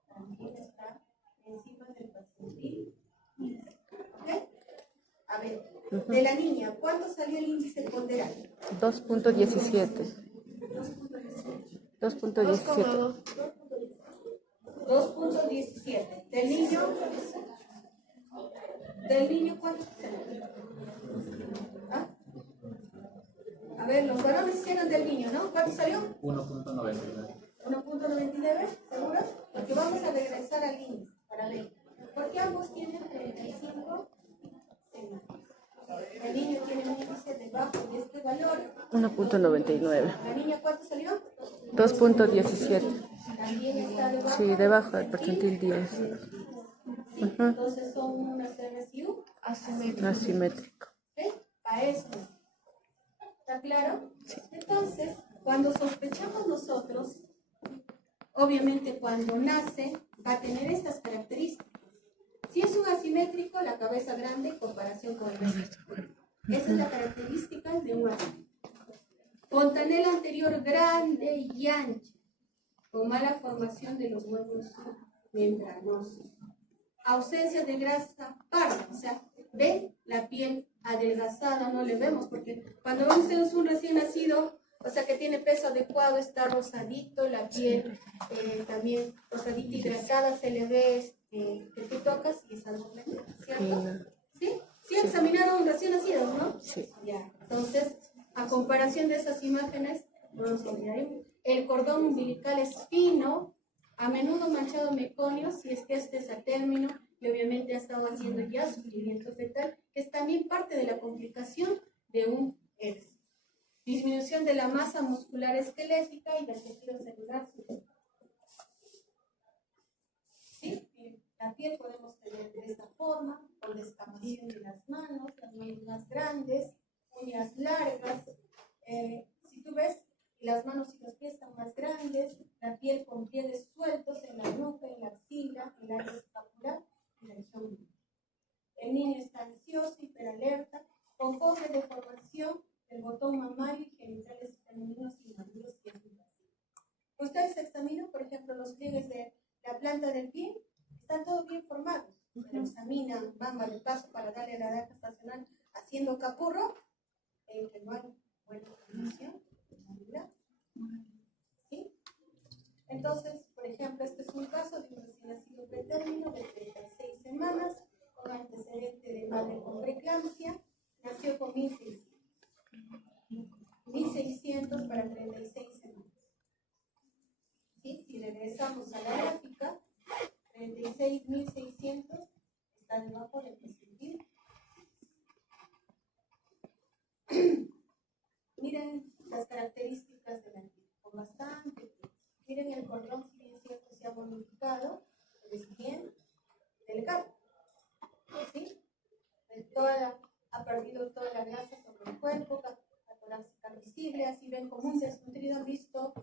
También está encima del percentil 10. ¿Ok? A ver, de la niña, ¿cuánto salió el índice ponderal? 2.17. 2.17. 2.17. ¿Del niño? ¿Del niño cuánto salió? ¿Ah? A ver, los varones hicieron del niño, ¿no? ¿Cuánto salió? 1.99. 1.99, ¿seguro? Porque vamos a regresar al índice para ver. Porque ambos tienen 35 semanas. El niño tiene un índice debajo de este valor. 1.99. ¿La niña cuánto salió? 2.17. También está debajo. Sí, debajo del percentil 10. Sí, entonces son unas RSU Asimétrico. ¿ok? Para eso. ¿Está claro? Sí. Entonces, cuando sospechamos nosotros, obviamente cuando nace va a tener estas características. Si es un asimétrico, la cabeza grande en comparación con el resto. Esa es la característica de un asimétrico. Fontanela anterior grande y ancha, con mala formación de los huevos membranosos. Ausencia de grasa parda, o sea, ven la piel adelgazada, no le vemos, porque cuando vemos un recién nacido, o sea, que tiene peso adecuado, está rosadito, la piel también rosadita, hidratada, se le ve que tú tocas y es algo pleno, ¿cierto? ¿Sí? Sí, examinaron un recién nacido, ¿no? Sí. Ya, entonces, a comparación de esas imágenes, no nos olvidaremos. El cordón umbilical es fino, a menudo manchado meconio, si es que este es a término, y obviamente ha estado haciendo ya sufrimiento fetal, que es también parte de la complicación de un ERS. Disminución de la masa muscular esquelética y del tejido celular. ¿Sí? La piel podemos tener de esta forma, con descamación de las manos más grandes, uñas largas. Si tú ves, las manos y los pies están más grandes, la piel con pliegues sueltos en la nuca, en la axila, en la área escapular y la región. El niño está ansioso, hiperalerta, con pobre deformación del botón mamario y genitales femeninos inmaduros y adultos. Ustedes examinan, por ejemplo, los pliegues de la planta del pie, están todos bien formados. Pero examinan, van de paso para darle la edad gestacional haciendo capurro, que no hay buena formación. ¿Sí? Entonces, por ejemplo, este es un caso de un recién nacido pretérmino de 36 semanas, con antecedente de madre con preeclampsia, nació con 1600. 1600 para 36 semanas. ¿Sí? Si regresamos a la gráfica, 36.600 está debajo del percentil. Miren las características de la piel, con bastante piel. Miren el cordón, si bien es cierto, se ha modificado, es bien delgado. ¿Sí? Ha perdido toda la grasa sobre el cuerpo, la torácica visible, así ven como un desnutrido. Han visto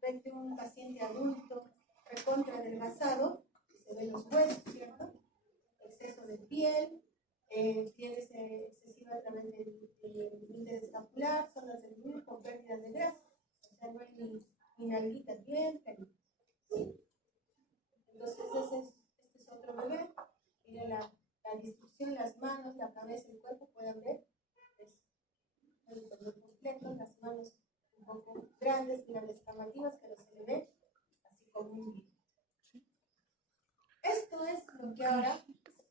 de un paciente adulto recontra adelgazado, se ven los huesos, ¿cierto? Exceso de piel, pliegues excesiva a través del índice escapular, zonas del glúteo con pérdida de grasa. O sea, no hay ni nalguitas bien, pero ¿sí? Entonces, este es otro bebé. Miren la distribución, las manos, la cabeza, el cuerpo, pueden ver. Es el cuerpo completo, las manos un poco grandes, grandes escamativas, pero se le ve así como un bien. Esto es lo que ahora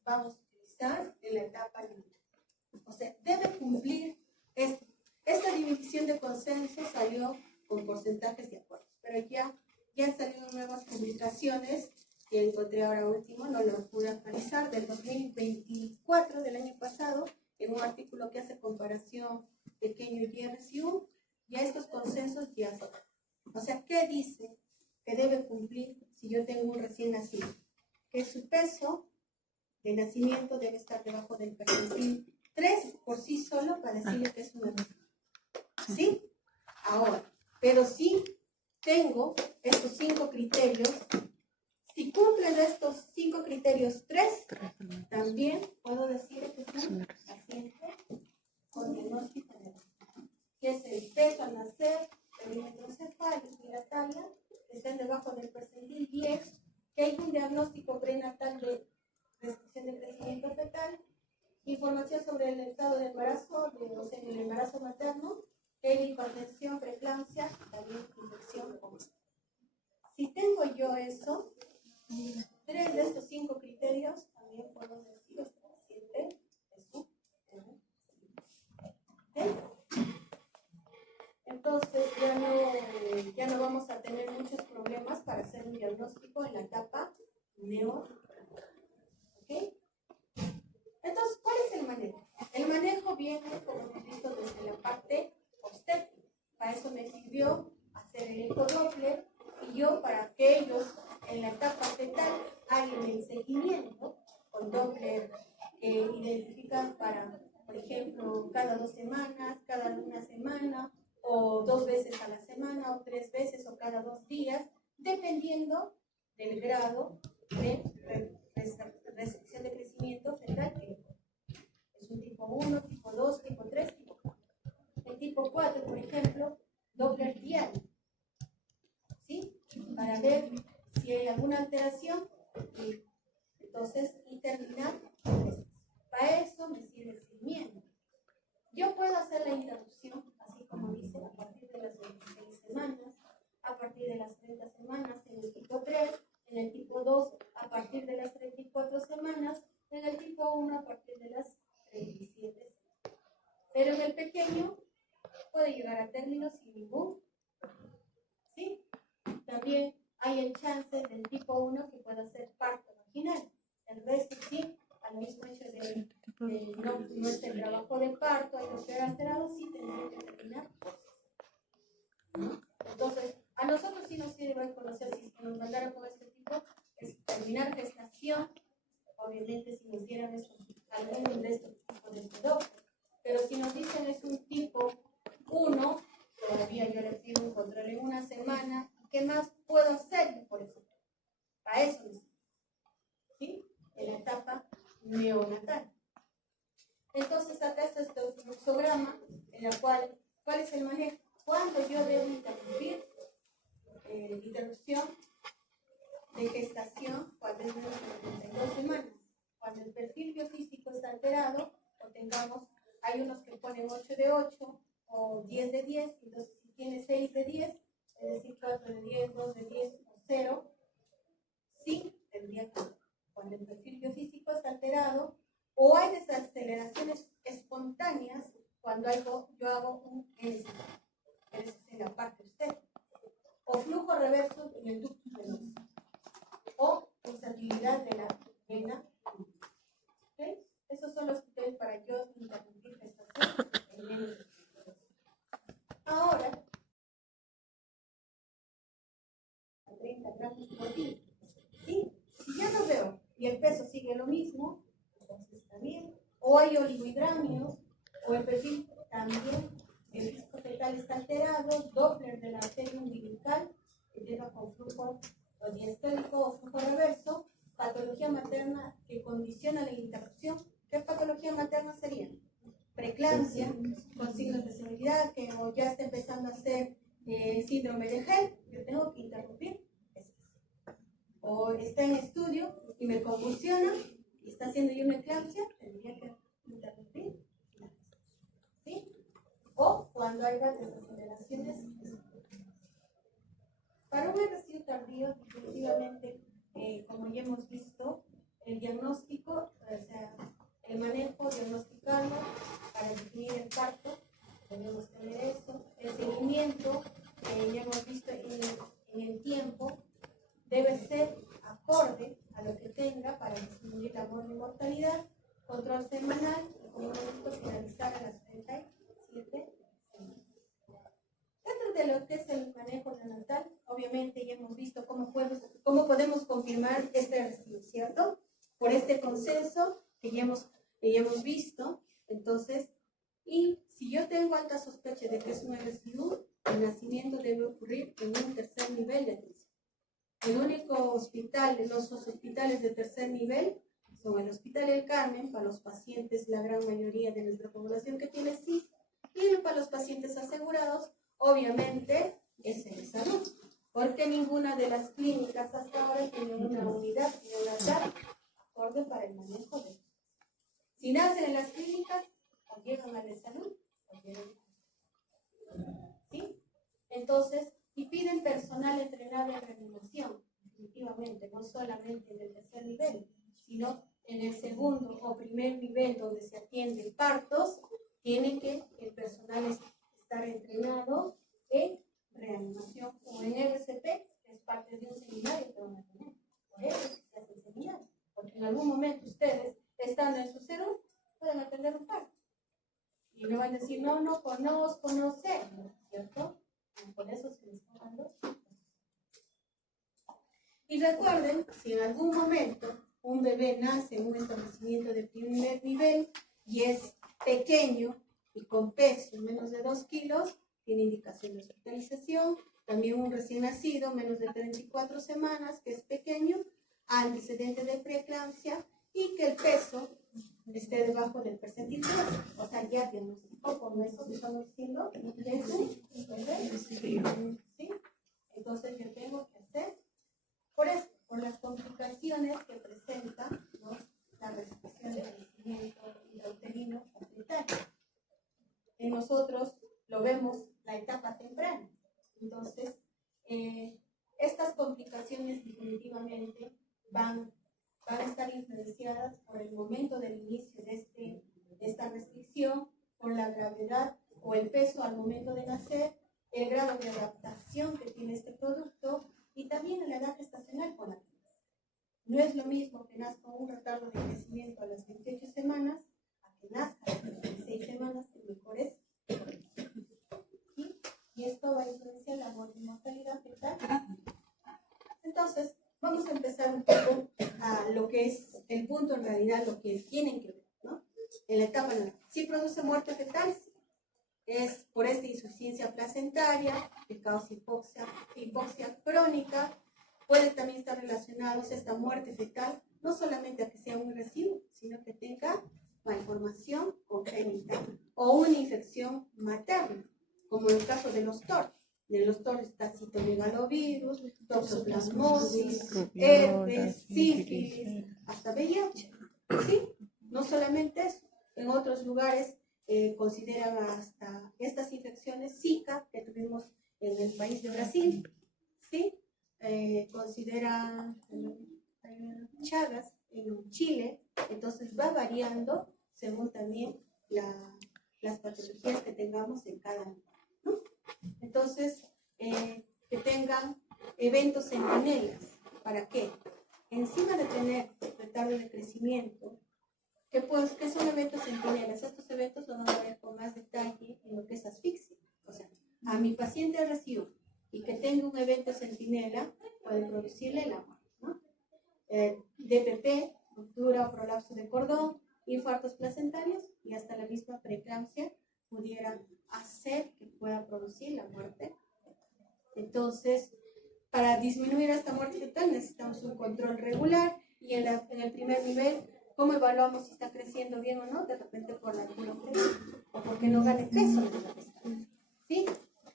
vamos a utilizar en la etapa libre. O sea, debe cumplir esto. Esta división de consenso salió con porcentajes de acuerdos, pero ya salieron nuevas publicaciones que encontré ahora último, no lo pude actualizar, del 2024 del año pasado, en un artículo que hace comparación pequeño y RSU, ya estos consensos ya están. O sea, ¿qué dice que debe cumplir si yo tengo un recién nacido? Que su peso de nacimiento debe estar debajo del percentil 3 por sí solo para decirle que es una niña. ¿Sí? Ahora, pero si tengo estos 5 criterios, si cumplen estos 5 criterios 3, también puedo decir que es un paciente con diagnóstico de que es el peso al nacer, el perímetro cefálico y la talla, que estén debajo del percentil 10, que hay un diagnóstico prenatal de restricción de crecimiento fetal, información sobre el estado de embarazo, o sea, el embarazo materno, que hay hipertensión, preeclampsia, también infección. Si tengo yo eso, 3 de estos 5 criterios, también puedo decir que este paciente es un Entonces ya no vamos a tener muchos problemas para hacer un diagnóstico en la etapa neonatal. ¿Ok? Entonces, ¿cuál es el manejo? El manejo viene, como hemos visto, desde la parte obstétrica. Para eso me sirvió hacer el ecodoppler y yo, para que ellos en la etapa fetal hagan el seguimiento con Doppler que identifican para, por ejemplo, cada 2 semanas, cada 1 semana, o 2 veces a la semana, o 3 veces, o cada 2 días, dependiendo del grado de restricción de crecimiento fetal, que es un tipo 1, tipo 2, tipo 3, tipo 4. El tipo 4, por ejemplo, Doppler diario, ¿sí? Para ver si hay alguna alteración, y entonces, y terminar. Para eso me sirve el seguimiento. Yo puedo hacer la interrupción, así como dice, a partir de las 26 semanas, a partir de las 30 semanas en el tipo 3, en el tipo 2 a partir de las 34 semanas, en el tipo 1 a partir de las 37 semanas. Pero en el pequeño puede llegar a término sin ningún problema. ¿Sí? También hay el chance del tipo 1 que pueda ser parto vaginal. El resto sí, al mismo hecho de no es el trabajo de parto, hay que ser alterado, sí tendría que terminar. ¿No? Entonces, a nosotros sí nos sirve conocer, si nos mandaron con este tipo, es terminar gestación etapa en la cual, ¿cuál es el manejo? ¿Cuándo yo debo interrumpir? Interrupción de gestación cuando es menos de 32 semanas. Cuando el perfil biofísico está alterado, o tengamos, hay unos que ponen 8 de 8 o 10 de 10, entonces si tiene 6 de 10, es decir, 4 de 10, 2 de 10 o 0, sí tendría que, cuando el perfil biofísico está alterado, o hay desaceleraciones espontáneas cuando yo hago un NST, es en la parte usted, o flujo reverso en el ducto venoso, o pulsatividad de la vena. ¿Okay? Esos son los criterios para yo interrumpir gestación en menos de 32. Ahora, 30 gramos por día. ¿Sí? Si ya lo veo y el peso sigue lo mismo, entonces está bien. O hay oligohidramios, o el perfil también, el disco fetal está alterado, Doppler de la arteria umbilical, que llega con flujo o diastólico o flujo reverso, patología materna que condiciona la interrupción. ¿Qué patología materna sería? Preeclampsia, con signos de severidad, que o ya está empezando a ser síndrome de Hell, yo tengo que interrumpir. O está en estudio y me convulsiona y está haciendo yo una eclampsia, tendría que interrumpir. ¿Sí? O cuando hay desaceleraciones. Para un residuo tardío, definitivamente, como ya hemos visto, el diagnóstico, o sea, el manejo, diagnosticarlo para definir el parto, debemos tener eso. El seguimiento, ya hemos visto en el tiempo, debe ser acorde a lo que tenga para disminuir la mortalidad, control semanal, y como hemos visto, finalizar a las 37 semanas. Dentro de lo que es el manejo neonatal, obviamente ya hemos visto cómo podemos confirmar este residuo, ¿cierto? Por este consenso que ya hemos visto. Entonces, y si yo tengo alta sospecha de que es un residuo, el nacimiento debe ocurrir en un tercer nivel de atención. El único hospital, los hospitales de tercer nivel son el Hospital El Carmen, para los pacientes, la gran mayoría de nuestra población que tiene CIS, y para los pacientes asegurados, obviamente, es el salud, porque ninguna de las clínicas hasta ahora tiene una unidad neonatal acorde para el manejo de ellos. Si nacen en las clínicas, o llegan a la salud, o llegan a... ¿Sí? Entonces, y piden personal entrenado en reanimación, definitivamente, no solamente en el tercer nivel, sino en el segundo o primer nivel donde se atienden partos, tiene que el personal estar entrenado en reanimación o en RCP, que es parte de un seminario que van a tener. Por eso se hace el seminario, porque en algún momento ustedes, estando en su salud, pueden atender un parto. Y me van a decir, no conozco, no sé, ¿cierto? Por eso se les está dando. Y recuerden, si en algún momento un bebé nace en un establecimiento de primer nivel y es pequeño y con peso menos de 2 kilos, tiene indicación de hospitalización. También un recién nacido, menos de 34 semanas, que es pequeño, antecedente de preeclampsia y que el peso esté debajo del percentil 3. O sea, ya diagnosticó con eso que estamos diciendo, es un bebé. ¿Sí? Entonces yo tengo que hacer, por las complicaciones que presenta, ¿no?, la restricción del crecimiento intrauterino o fetal. En nosotros lo vemos la etapa temprana. Entonces, estas complicaciones definitivamente van a estar influenciadas por el momento del inicio de esta restricción, por la gravedad o el peso al momento de nacer, el grado de adaptación que tiene este producto y también la edad gestacional con la que nace. No es lo mismo que nazca un retardo de crecimiento a las 28 semanas a que nazca a las 26 semanas en mejores condiciones. ¿Sí? Y esto va a influenciar la mortalidad fetal. Entonces, vamos a empezar un poco a lo que es el punto, en realidad, lo que tienen que ver, ¿no? En la etapa neonatal. ¿Sí produce muerte fetal? Sí. Es por esta insuficiencia placentaria que causa hipoxia crónica. Puede también estar relacionados esta muerte fetal, no solamente a que sea un residuo, sino que tenga malformación congénita o una infección materna, como en el caso de los TOR. En los TOR está citomegalovirus, toxoplasmosis, herpes, sífilis, hasta VIH. ¿Sí? No solamente eso, en otros lugares consideran hasta estas infecciones Zika que tuvimos en el país de Brasil, ¿sí? Consideran Chagas en Chile, entonces va variando según también las patologías que tengamos en cada lugar, ¿no? Entonces, que tengan eventos centinelas. ¿Para qué? Encima de tener retardo de crecimiento, ¿qué son eventos centinelas? Estos eventos lo vamos a ver con más detalle en lo que es asfixia. O sea, a mi paciente recibo y que tenga un evento centinela puede producirle la muerte, ¿no? DPP, ruptura o prolapso de cordón, infartos placentarios y hasta la misma preeclampsia pudieran hacer que pueda producir la muerte. Entonces, para disminuir esta muerte fetal necesitamos un control regular y en el primer nivel, ¿cómo evaluamos si está creciendo bien o no? De repente por la altura o porque no gane peso en la gestación, ¿sí?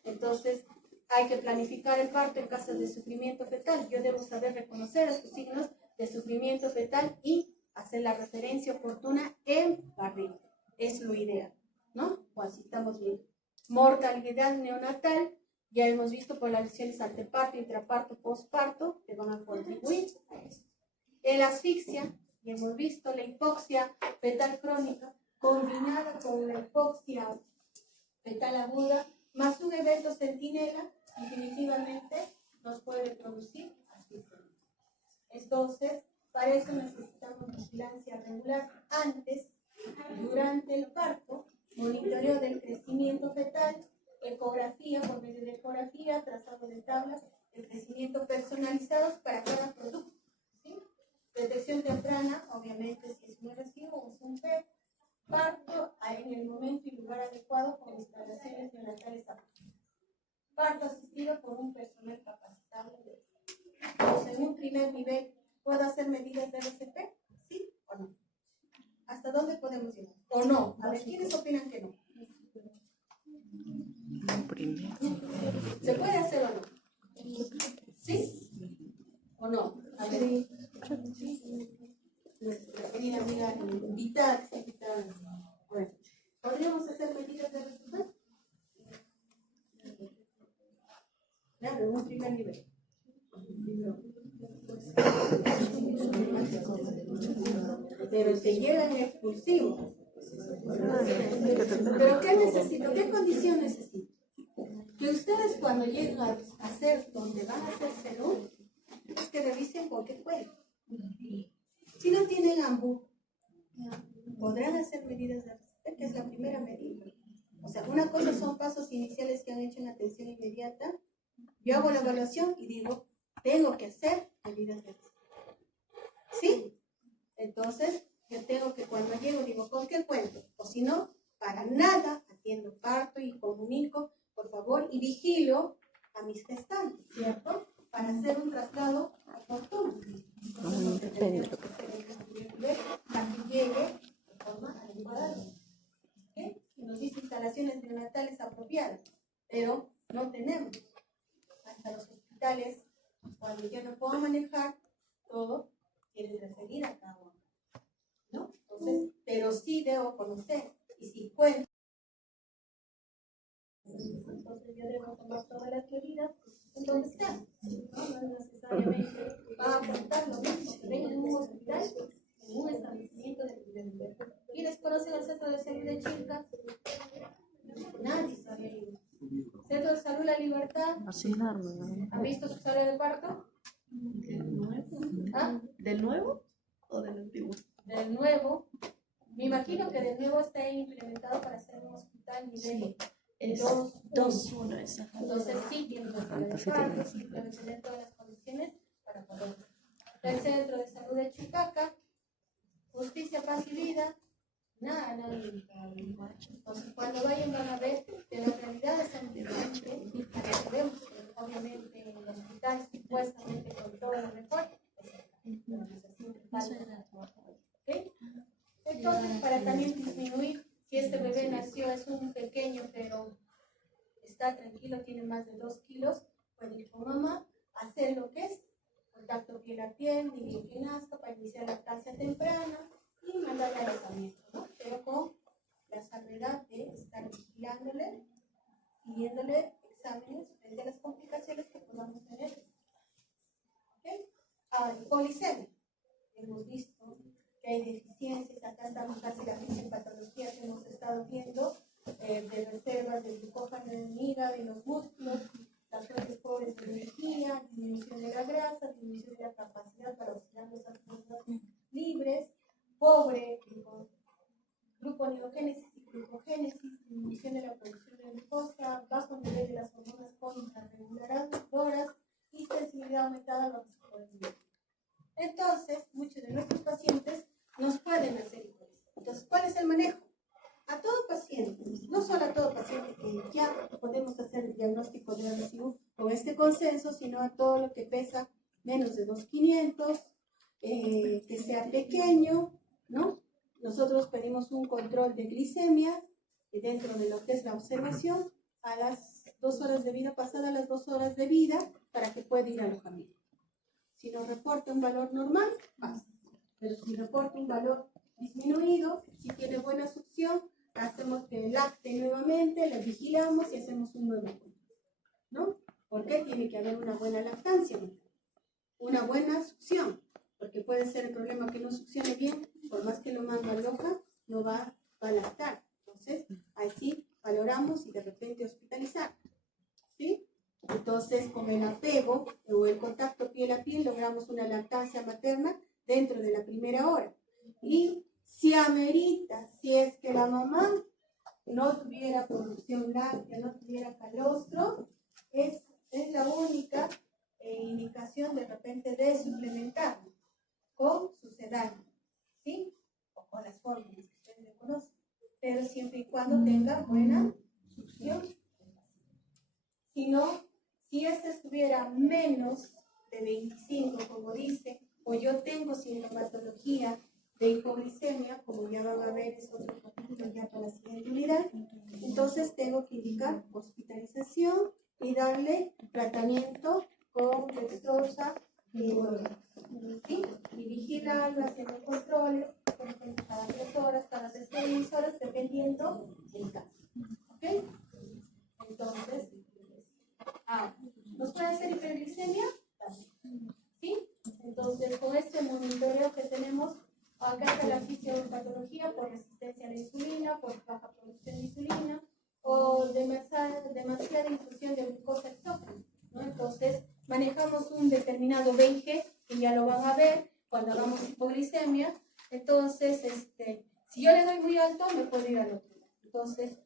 Entonces, hay que planificar el parto en caso de sufrimiento fetal. Yo debo saber reconocer estos signos de sufrimiento fetal y hacer la referencia oportuna en barriga. Es lo ideal, ¿no? O así estamos bien. Mortalidad neonatal, ya hemos visto por las lesiones anteparto, intraparto, postparto, que van a contribuir a esto. El asfixia, ya hemos visto la hipoxia fetal crónica, combinada con la hipoxia fetal aguda, más un evento centinela, definitivamente nos puede producir asfixia. Entonces, para eso necesitamos vigilancia regular antes, durante el parto, monitoreo del crecimiento fetal, ecografía, por medio de ecografía, trazado de tablas, el crecimiento personalizados para cada producto, ¿sí? Detección temprana, obviamente, si es un recibo o es un PET, parto en el momento y lugar adecuado con instalaciones neonatales apropiadas. Parto asistido por un personal capacitado. Entonces, en un primer nivel, ¿puedo hacer medidas de RCP? ¿Sí o no? ¿Hasta dónde podemos llegar? ¿O no? A ver, ¿quiénes opinan que no? ¿Se puede hacer o no? ¿Sí? ¿O no? A ver. Nuestra querida amiga invitada. Bueno, ¿podríamos hacer medidas de RCP? Claro, en un primer nivel. Pero se llega en expulsivo. ¿Pero qué necesito? ¿Qué condición necesito? Que ustedes cuando lleguen a hacer donde van a hacer salud, es que revisen con qué pueden. Si no tienen ambú, podrán hacer medidas de RCP, que es la primera medida. O sea, una cosa son pasos iniciales que han hecho en atención inmediata. Yo hago la evaluación y digo, tengo que hacer medidas de RCP. ¿Sí? Entonces, yo tengo que cuando llego digo, ¿con qué cuento? O si no, para nada atiendo parto y comunico, por favor, y vigilo a mis gestantes, ¿cierto? Para hacer un traslado oportuno. Entonces, tenemos que hacer para que llegue de forma adecuada. ¿Okay? Nos dice instalaciones neonatales apropiadas, pero no tenemos. Hasta los hospitales, cuando yo no puedo manejar todo, quieren referir a cada uno, ¿no? Entonces, pero sí debo conocer, y si cuento, entonces yo debo tomar todas las medidas en donde está, ¿no? No necesariamente va a aportar lo mismo que venga en un hospital, en un establecimiento de nivel. ¿Quiénes conocen el centro de salud de Chilca? Nadie sabe ir. Centro de Salud La Libertad. ¿Han visto su sala de parto? ¿Ah? ¿Del nuevo o del antiguo? Del nuevo. Me imagino que del nuevo está implementado para hacer un hospital nivel 2-1. Entonces sí tiene que sala de parto, sí debe tener todas las condiciones para poder. El Centro de Salud de Chucaca, Justicia, Paz y Vida. Nada. Entonces, cuando vayan van a ver que las realidades son diferentes. Vemos que obviamente en el hospital supuestamente con todo lo mejor. ¿Okay? Entonces, para también disminuir, si este bebé nació, es un pequeño, pero está tranquilo, tiene más de 2 kilos, puede ir con mamá, hacer lo que es contacto piel a piel, ni bien que nazca, para iniciar lactancia temprana y mandarle al tratamiento, ¿no? Pero con la salvedad de estar vigilándole, pidiéndole exámenes frente a las complicaciones que podamos tener. ¿Okay? Policemia. Hemos visto que hay deficiencias, acá estamos casi la fisiopatología que hemos estado viendo, de reservas de glucógeno en el hígado y los músculos, las fuentes pobres de energía, disminución de la grasa, disminución de la capacidad para oxigenar esas fuerzas libres, pobre gluconeogénesis y glucogénesis, disminución de la producción de glucosa, bajo nivel de las hormonas contrarreguladoras y sensibilidad aumentada a los psicodélicos. Entonces, muchos de nuestros pacientes nos pueden hacer hipolisemias. Entonces, ¿cuál es el manejo? A todo paciente, no solo a todo paciente que ya podemos hacer el diagnóstico de RSIU con este consenso, sino a todo lo que pesa menos de 2,500, que sea pequeño, ¿no? Nosotros pedimos un control de glicemia dentro de lo que es la observación a las 2 horas de vida, pasadas las 2 horas de vida, para que pueda ir al alojamiento. Si nos reporta un valor normal, pasa. Pero si reporta un valor disminuido, si tiene buena succión, hacemos que lacte nuevamente, le vigilamos y hacemos un nuevo control, ¿no? Porque tiene que haber una buena lactancia, una buena succión, porque puede ser el problema que no succione bien, por más que lo mando a loja, no va a lactar. Entonces, así valoramos y de repente hospitalizar, ¿sí? Entonces, con el apego o el contacto piel a piel, logramos una lactancia materna dentro de la primera hora. Y si amerita, si es que la mamá no tuviera producción láctea, no tuviera calostro, es la única indicación de repente de suplementar con sucedáneo, ¿sí? O con las fórmulas que ustedes conocen, pero siempre y cuando tenga buena succión. Si no, si este estuviera menos de 25, como dice, o yo tengo sintomatología de hipoglicemia, como ya van a ver, es otro capítulo ya para la siguiente unidad, entonces tengo que indicar hospitalización y darle tratamiento con dextrosa ¿sí? Y vigilarlo, haciendo controles, por ejemplo, cada 3 horas, cada 6 horas, dependiendo del caso. ¿Ok? Entonces, ¿nos puede hacer hiperglicemia? ¿Sí? Entonces, con este monitoreo que tenemos, acá está la fisiopatología por resistencia a la insulina, por baja producción de insulina, o demasiada infusión de glucosa exógena, ¿no? Entonces, manejamos un determinado VIG, que ya lo van a ver cuando hagamos hipoglicemia. Entonces, si yo le doy muy alto, me puedo ir al otro lado. Entonces,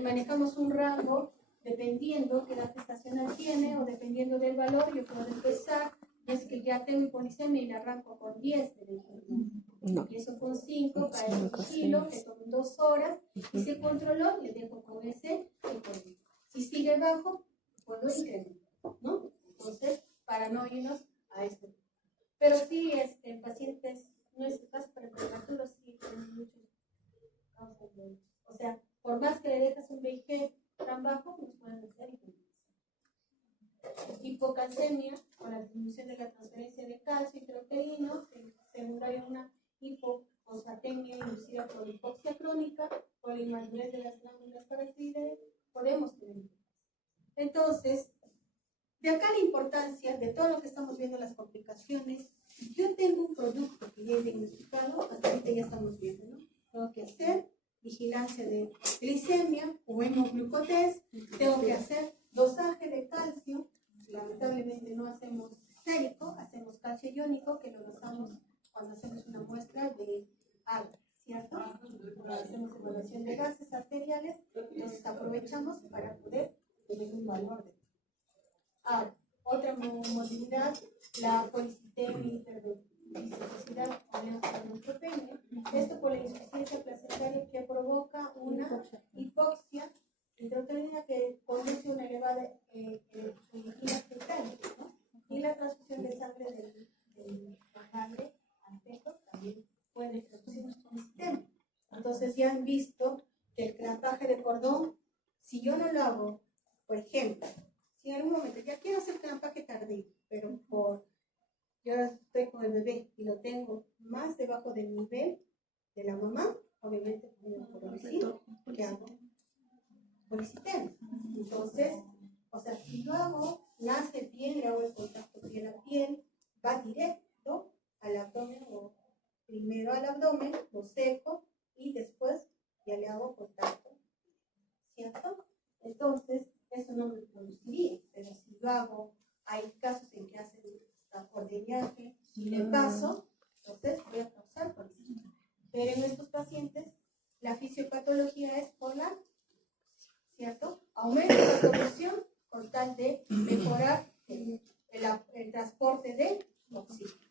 manejamos un rango dependiendo qué edad gestacional tiene o dependiendo del valor. Yo puedo empezar, es que ya tengo hipoglicemia y le arranco con 10 de ejemplo. Empiezo con 5, cae un kilo, le tomo 2 horas y se controló, le dejo con ese hipoglicemia. Si sigue bajo, puedo incrementar, ¿no? Entonces, para no irnos a esto. Pero sí, en pacientes, no es el caso, pero en prematuros sí tenemos muchos causas de, o sea, por más que le dejas un VIG tan bajo, nos pueden hacer hipocalcemia, con la disminución de la transferencia de calcio y proteínas, secundaria a una hipofosfatemia inducida por hipoxia crónica, por la inmadurez de las glándulas paratiroideas, podemos tener. Entonces, de acá la importancia de todo lo que estamos viendo, las complicaciones. Si yo tengo un producto que ya he diagnosticado, hasta ahorita ya estamos viendo, ¿no? Tengo que hacer vigilancia de glicemia o hemoglucotest, tengo que hacer dosaje de calcio. Lamentablemente no hacemos sérico, hacemos calcio iónico, que lo dosamos cuando hacemos una muestra de agua, ¿cierto? Hacemos evaluación de gases arteriales, entonces aprovechamos para poder tener un valor de. Otra modalidad, la policitemia y hiperviscosidad o neutropenia. Esto por la insuficiencia placentaria que provoca una hipoxia intrauterina que conduce a una elevada energía fetal, ¿no? Y la transfusión de sangre del padre al feto también puede producir un policitemia. Entonces, Si yo no lo hago, por ejemplo, si en algún momento ya quiero hacer clampaje tardío, pero yo estoy con el bebé y lo tengo más debajo del nivel de la mamá, obviamente por decir, ¿qué hago? Polisistema. Entonces, o sea, si lo hago, nace bien, le hago el contacto piel a piel, va directo al abdomen, o primero al abdomen, lo seco y después ya le hago contacto, ¿cierto? Entonces, eso no me produciría, pero si lo hago, hay casos en que hacen hasta por drenaje y le paso, entonces voy a causar polisistema. Pero en estos pacientes, la fisiopatología es por la, ¿cierto? Aumento la producción con tal de mejorar el transporte de oxígeno.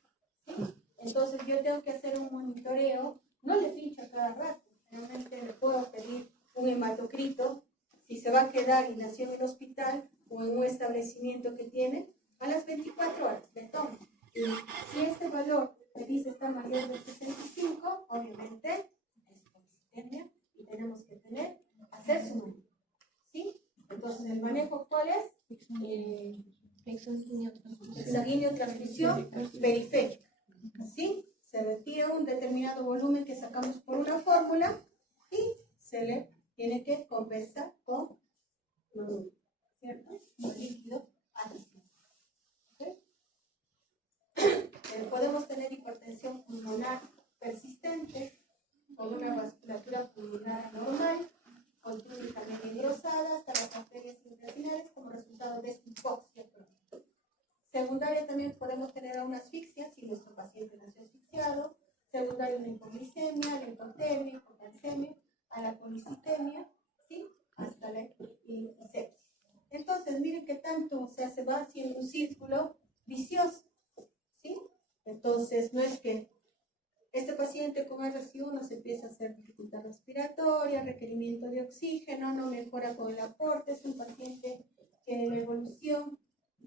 ¿Sí? Entonces yo tengo que hacer un monitoreo, no le pincho a cada rato, realmente le puedo pedir un hematocrito, si se va a quedar y nació en el hospital o en un establecimiento que tiene, a las 24 horas le tomo. Y si este valor me dice está mayor de 65, obviamente es polisistemia y tenemos que hacer su manejo. ¿Sí? Entonces, ¿el manejo cuál es? Exsanguíneo transmisión periférica. ¿Sí? Se retira un determinado volumen que sacamos por una fórmula y se le tiene que compensar con ¿cierto? Un líquido adicional. ¿Okay? Podemos tener hipertensión pulmonar persistente con una vasculatura pulmonar anormal, con túnica media engrosada hasta las arterias intestinales como resultado de esta hipoxia crónica. Secundaria también podemos tener a una asfixia si nuestro paciente nació asfixiado, secundaria una hipoglicemia, la hipotermia, hipocalcemia, a la polisistemia, ¿sí? Hasta la sepsis. Entonces, miren que tanto, o sea, se va haciendo un círculo vicioso, ¿sí? Entonces, no es que este paciente con RSI1 se empieza a hacer dificultad respiratoria, requerimiento de oxígeno, no mejora con el aporte, es un paciente que en la evolución,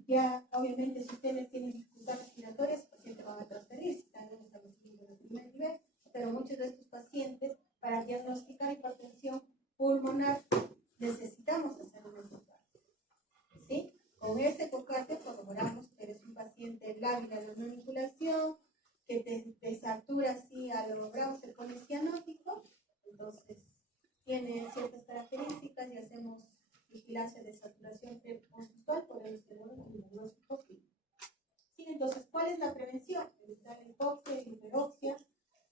ya obviamente si ustedes tienen dificultad respiratoria, ese paciente va a transferir, si están en un establecimiento de primer nivel, pero muchos de estos pacientes, para diagnosticar hipertensión pulmonar, necesitamos hacer un ecocardio, ¿sí? Con ese ecocardio corroboramos que eres un paciente lábil a la manipulación, que te desatura así a los gramos el policianótico, entonces tiene ciertas características y hacemos vigilancia de saturación preconstructual, podemos tener un diagnóstico clínico. Sí, entonces, ¿cuál es la prevención? Evitar la hipoxia, hiperoxia,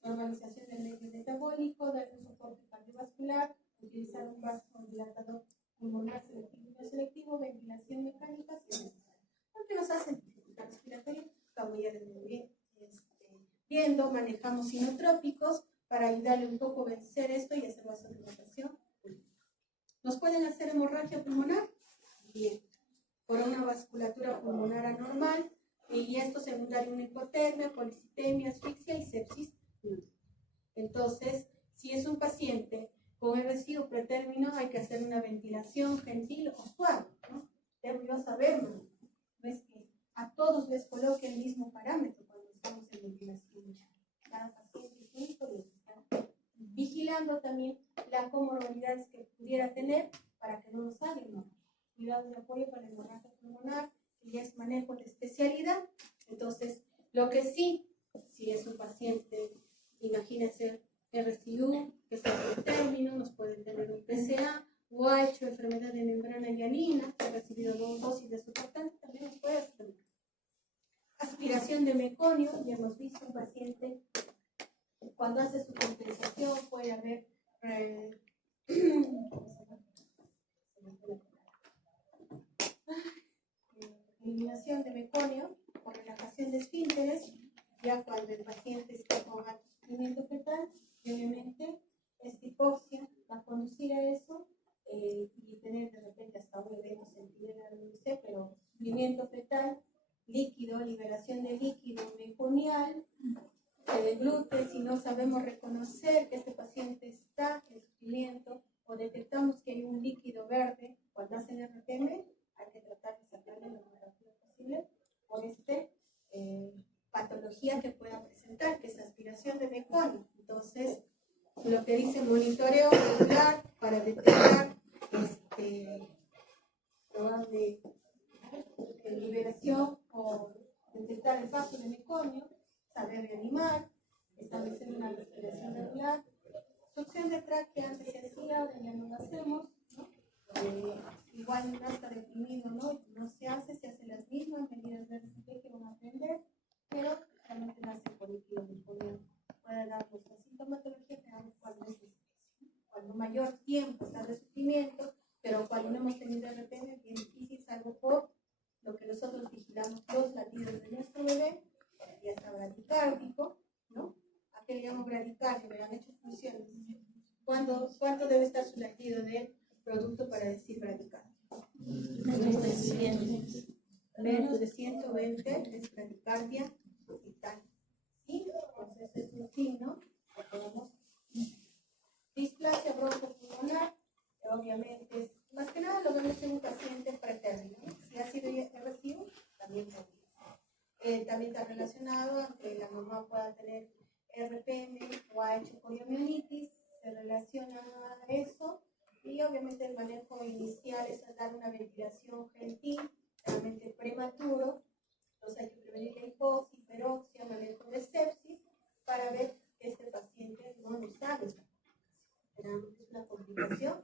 normalización del medio metabólico, dar un soporte cardiovascular, utilizar un vasodilatador pulmonar selectivo y no selectivo, ventilación mecánica, si es necesario. Porque nos hacen dificultad respiratoria, como ya les voy viendo, manejamos sinotrópicos para ayudarle un poco a vencer esto y hacer vasodilatación. ¿Nos pueden hacer hemorragia pulmonar? Bien. Por una vasculatura pulmonar anormal, y esto secundario una hipotermia, polisitemia, asfixia y sepsis. Entonces, si es un paciente con RSI pretérmino, hay que hacer una ventilación gentil o suave, ¿no? Debo yo saberlo. No es que a todos les coloque el mismo parámetro cuando estamos en ventilación. Cada paciente es único y está vigilando también las comorbilidades que pudiera tener para que no nos haga hemorragia. Cuidado de apoyo para la hemorragia pulmonar, si es manejo de especialidad. Entonces, lo que sí, si es un paciente, imagínense, RSI1, que es el término, nos puede tener un PCA, o ha hecho enfermedad de membrana hialina, que ha recibido dosis de surfactante, también nos puede hacer. Aspiración de meconio, ya hemos visto un paciente, cuando hace su compensación puede haber eliminación de meconio por relajación de esfínteres, ya cuando el paciente está con alto sufrimiento fetal, y obviamente esta hipoxia va a conducir a eso y tener de repente hasta un evento centinela, no sé, pero sufrimiento fetal, líquido, liberación de líquido meconial, glúteo, si no sabemos reconocer que este paciente está en sufrimiento o detectamos que hay un líquido verde cuando hacen RTM, hay que tratar de sacarle lo más rápido posible por patología que pueda presentar, que es aspiración de meconio. Entonces, lo que dice monitoreo regular para detectar probable liberación o detectar el paso del meconium, saber reanimar, establecer una respiración regular. Succión de tráquea antes se hacía, ahora ya no lo hacemos, ¿no? Igual no está deprimido, ¿no? No se hace las mismas medidas de RCP que van a aprender, pero realmente no hace por líquido meconium. Puede darnos la sintomatología que damos cuando es cuando mayor tiempo está de sufrimiento, pero cuando no hemos tenido RPM es bien difícil, salvo por lo que nosotros vigilamos los latidos de nuestro bebé, ya está bradicárdico, ¿no? ¿A qué le llamo bradicardio? Me han hecho funciones. ¿Cuánto debe estar su latido del producto para decir bradicardio? Menos de 120 es bradicardia vital. ¿Sí? Entonces es un signo que podemos. Displasia broncopulmonar, obviamente es, más que nada lo vemos en un paciente pretérmino, ¿no? Si ha sido irreversivo, también podría. También está relacionado a que la mamá pueda tener RPM o ha hecho poliomielitis, se relaciona a eso, y obviamente el manejo inicial es dar una ventilación gentil, realmente prematuro, entonces hay que prevenir la hipoxia, hiperoxia, manejo de sepsis, para ver que este paciente no lo sabe. Es una complicación.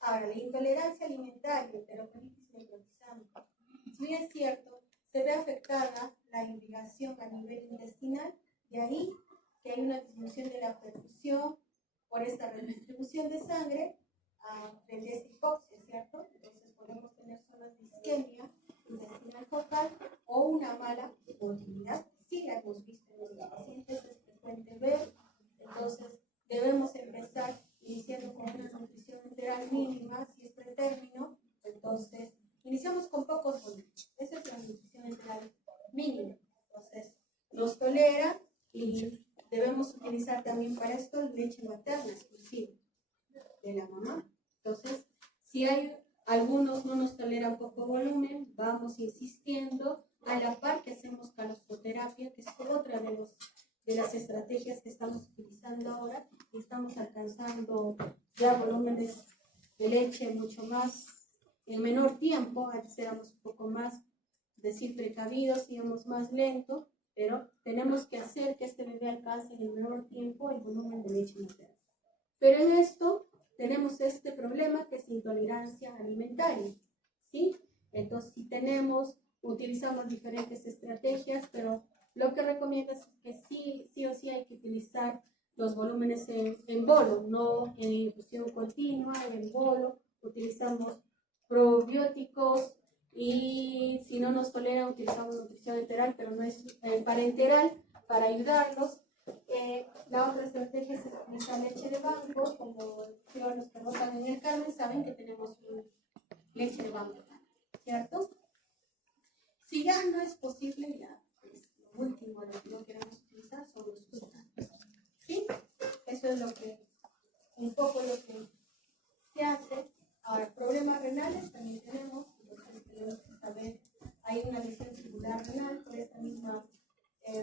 Ahora, la intolerancia alimentaria, enterocolitis necrotizante. Si bien es cierto, se ve afectada la irrigación a nivel intestinal, de ahí que hay una disminución de la perfusión por esta redistribución de sangre frente a esta hipoxia, ¿cierto? Entonces podemos tener zonas de isquemia intestinal focal o una mala motilidad. Sí la hemos visto en los pacientes, es frecuente ver. Entonces, debemos empezar iniciando con una nutrición enteral mínima, si es pretérmino, entonces iniciamos con pocos volúmenes. Esa es la nutrición enteral mínima. Entonces, nos tolera y debemos utilizar también para esto leche materna exclusiva de la mamá. Entonces, si hay algunos no nos toleran poco volumen, vamos insistiendo a la par que hacemos calostroterapia, que es otra de las estrategias que estamos utilizando ahora, y estamos alcanzando ya volúmenes de leche mucho más en menor tiempo. Antes éramos un poco más, decir, precavidos, íbamos más lento, pero tenemos que hacer que este bebé alcance en el menor tiempo el volumen de leche materna. Pero en esto tenemos este problema que es intolerancia alimentaria, ¿sí? Entonces, si utilizamos diferentes estrategias, pero lo que recomiendo es que sí o sí hay que utilizar los volúmenes en bolo, no en infusión continua, en bolo. Utilizamos probióticos y si no nos tolera utilizamos nutrición enteral, pero no es parenteral para ayudarlos. La otra estrategia es utilizar leche de banco, como los que rotan en el Carmen saben que tenemos leche de banco, ¿cierto? Si ya no es posible, ya lo último, lo que no queremos utilizar son los sustratos. ¿Sí? Eso es un poco lo que se hace. Ahora, problemas renales también tenemos, entonces tenemos que saber, hay una lesión circular renal por esta misma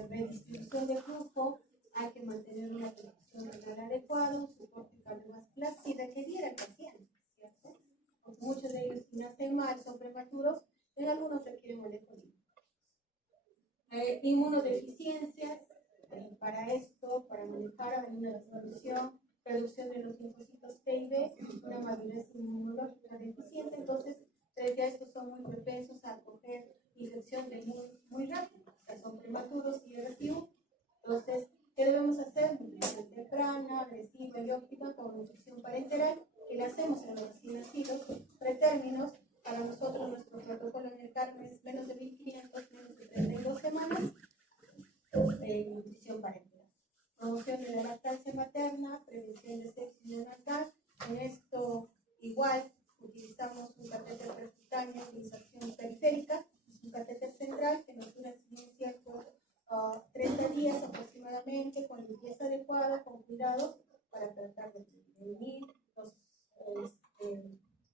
redistribución de flujo, hay que mantener una perfusión renal adecuada, un soporte cardiovascular si requeriera el paciente, ¿cierto? Porque muchos de ellos, si nacen mal, son prematuros, en algunos requieren manejo inmunodeficiencias. Para esto, para manejar una reducción de los linfocitos T y B, una madurez inmunológica deficiente, entonces frente a estos son muy propensos a coger infección de muy rápido, o sea, son prematuros y agresivos. Entonces, ¿qué debemos hacer? Nutrición temprana, agresiva y óptima con nutrición parenteral, que la hacemos en los recién nacidos, pretérminos. Para nosotros, nuestro protocolo en el Carmen es menos de 1500, menos de 32 semanas, nutrición parenteral. Promoción de la lactancia materna, prevención de sepsis neonatal. En esto, igual, utilizamos un catéter percutáneo de inserción periférica, es un catéter central que nos dura, si bien es cierto, 30 días aproximadamente, con limpieza adecuada, con cuidado, para tratar de prevenir los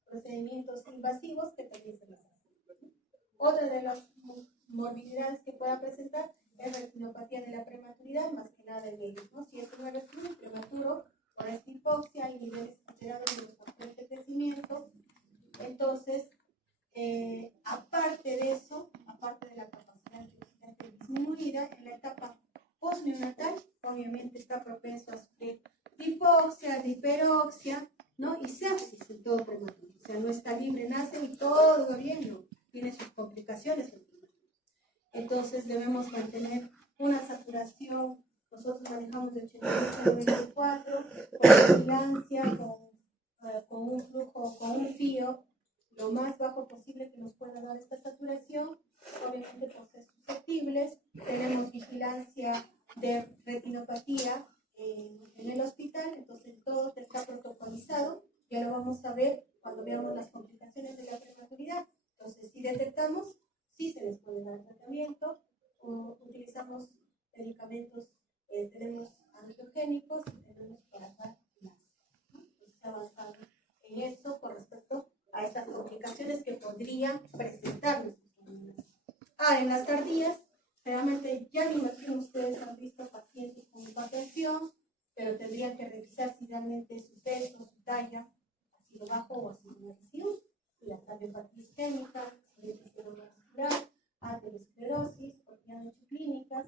procedimientos invasivos que también se les hacen. Otra de las morbilidades que pueda presentar es retinopatía de la prematuridad, más que nada en ellos, ¿no? Si es un bebé prematuro, por esta hipoxia y niveles considerados en los factores de crecimiento. Entonces, aparte de eso, aparte de la capacidad antioxidante disminuida, en la etapa postneonatal, obviamente está propenso a sufrir hipoxia, hiperoxia, ¿no? Y sepsis en todo prematuro. O sea, no está libre, nace y todo va bien, ¿no? Tiene sus complicaciones. Entonces, debemos mantener una saturación. Nosotros manejamos de 88 a 94, con vigilancia, con un flujo, con un fío lo más bajo posible que nos pueda dar esta saturación. Obviamente por ser susceptibles, tenemos vigilancia de retinopatía en el hospital, entonces todo está protocolizado, ya lo vamos a ver cuando veamos las complicaciones de la prematuridad. Entonces, si detectamos, sí se les puede dar tratamiento, utilizamos medicamentos, tenemos angiogénicos y tenemos para dar más, ¿no? Entonces, se ha avanzado en eso con respecto a estas complicaciones que podrían presentarnos. En las tardías, realmente ya me imagino ustedes han visto pacientes con hipertensión, pero tendrían que revisar si realmente su peso, su talla ha sido bajo o ha sido agresivo, y la cardiopatía isquémica, insuficiencia vascular, aterosclerosis, porque ya han hecho clínicas,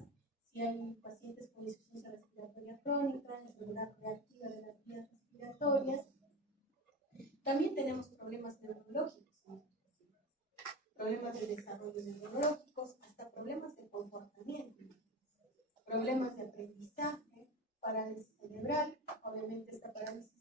si hay pacientes con insuficiencia respiratoria crónica, enfermedad reactiva de las vías respiratorias. También tenemos problemas neurológicos, ¿no? Problemas de desarrollo neurológicos, hasta problemas de comportamiento, problemas de aprendizaje, parálisis cerebral, obviamente esta parálisis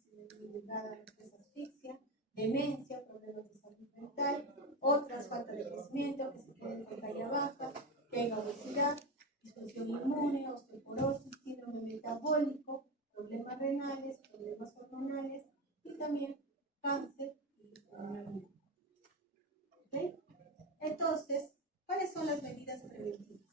ligada a la asfixia, demencia, problemas de salud mental, otras faltas de crecimiento, que se queden con talla baja, que haya obesidad, disfunción inmune, osteoporosis, síndrome metabólico, problemas renales, problemas hormonales y también cáncer y enfermedad. ¿Okay? Entonces, ¿cuáles son las medidas preventivas?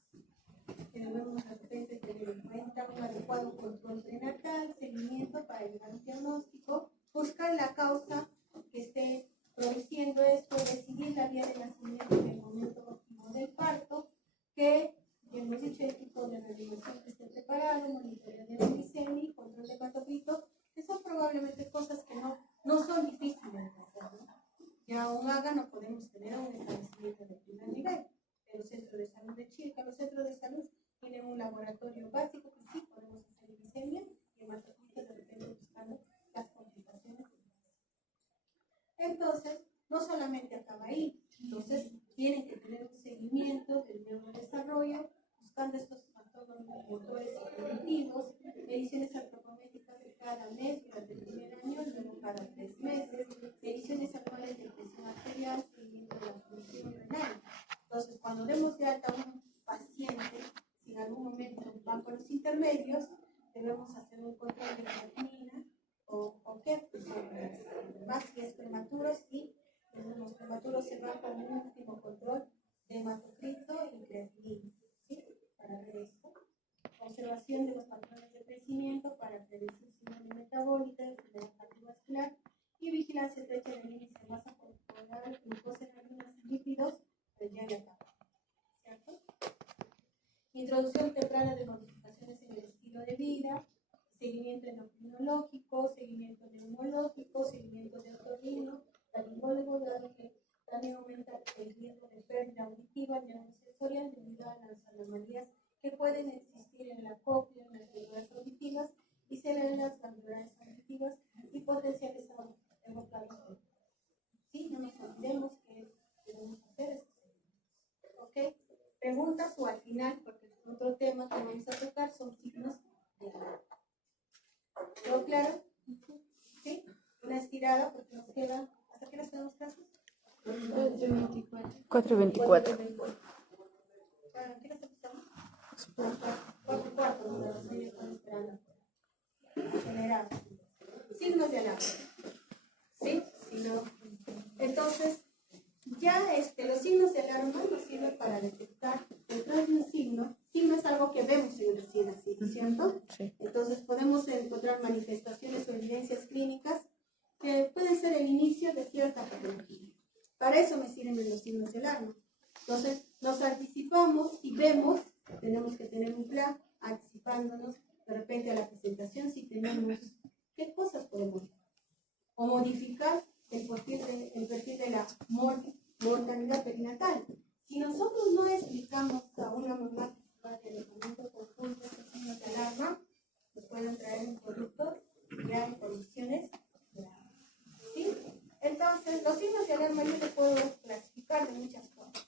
Que debemos de repente tener en cuenta: un adecuado control prenatal, seguimiento para llegar a un diagnóstico, buscar la causa que esté produciendo esto, decidir la vía de nacimiento en el momento óptimo del parto, que ya hemos dicho el tipo de reanimación que esté preparado, monitoreo de glicemia, control de hepatocito, que son probablemente cosas que no son difíciles de hacer, ¿no? Ya un AGA no podemos tener un establecimiento de primer nivel. El Centro de Salud de Chilca, los centros de salud tienen un laboratorio básico que sí podemos hacer glicemia y hematocrito, de repente buscando las complicaciones. Entonces, no solamente acaba ahí, entonces tienen que tener un seguimiento del neurodesarrollo, buscando estos factores motores y cognitivos, mediciones antropométricas de cada mes durante el primer año, luego cada 3 meses, mediciones anuales de presión arterial, seguimiento de la función renal. Entonces, cuando demos de alta a un paciente, si en algún momento van por los intermedios, debemos hacer un control de creatinina o qué, pues, más si es prematuro, sí, en los prematuros se va con un último control de hematocrito y creatinina, ¿sí? Para ver esto. Observación de los patrones de crecimiento para predecir síndrome metabólica, enfermedad cardiovascular y vigilancia estrecha del índice de masa corporal, glucosa en harinas y lípidos, pues ya acá, ¿cierto? Introducción temprana de modificaciones en el estilo de vida, seguimiento endocrinológico, seguimiento neumológico, seguimiento de otorrino, laringólogo, dado que también aumenta el riesgo de pérdida auditiva y neurosensorial debido a las anomalías que pueden existir en la cóclea, en las glándulas auditivas y células glandulares auditivas y potenciales evocadores. Sí, no nos olvidemos que debemos hacer esto. ¿Ok? Preguntas o al final, porque otro tema que vamos a tocar son signos de alarma. ¿Todo claro? ¿Sí? Una estirada porque nos queda. ¿Hasta qué nos quedamos clases? 4:24. ¿A qué nos empezamos? 4:15, donde los niños están esperando. Acelerado. Signos de alarma. ¿Sí? Si no. Entonces, ya los signos de alarma nos sirven para detectar detrás de un signo. Signo es algo que vemos en el recién nacido, ¿cierto? Sí. Entonces podemos encontrar manifestaciones o evidencias clínicas que pueden ser el inicio de cierta patología. Para eso me sirven los signos de alarma. Entonces nos anticipamos y vemos, tenemos que tener un plan anticipándonos de repente a la presentación si tenemos qué cosas podemos ver. mortalidad perinatal. Si nosotros no explicamos a una mamá que va a tratamiento conjunto, estos signos de alarma, que pueden traer un producto ya en condiciones graves. ¿Sí? Entonces, los signos de alarma yo te puedo clasificar de muchas formas.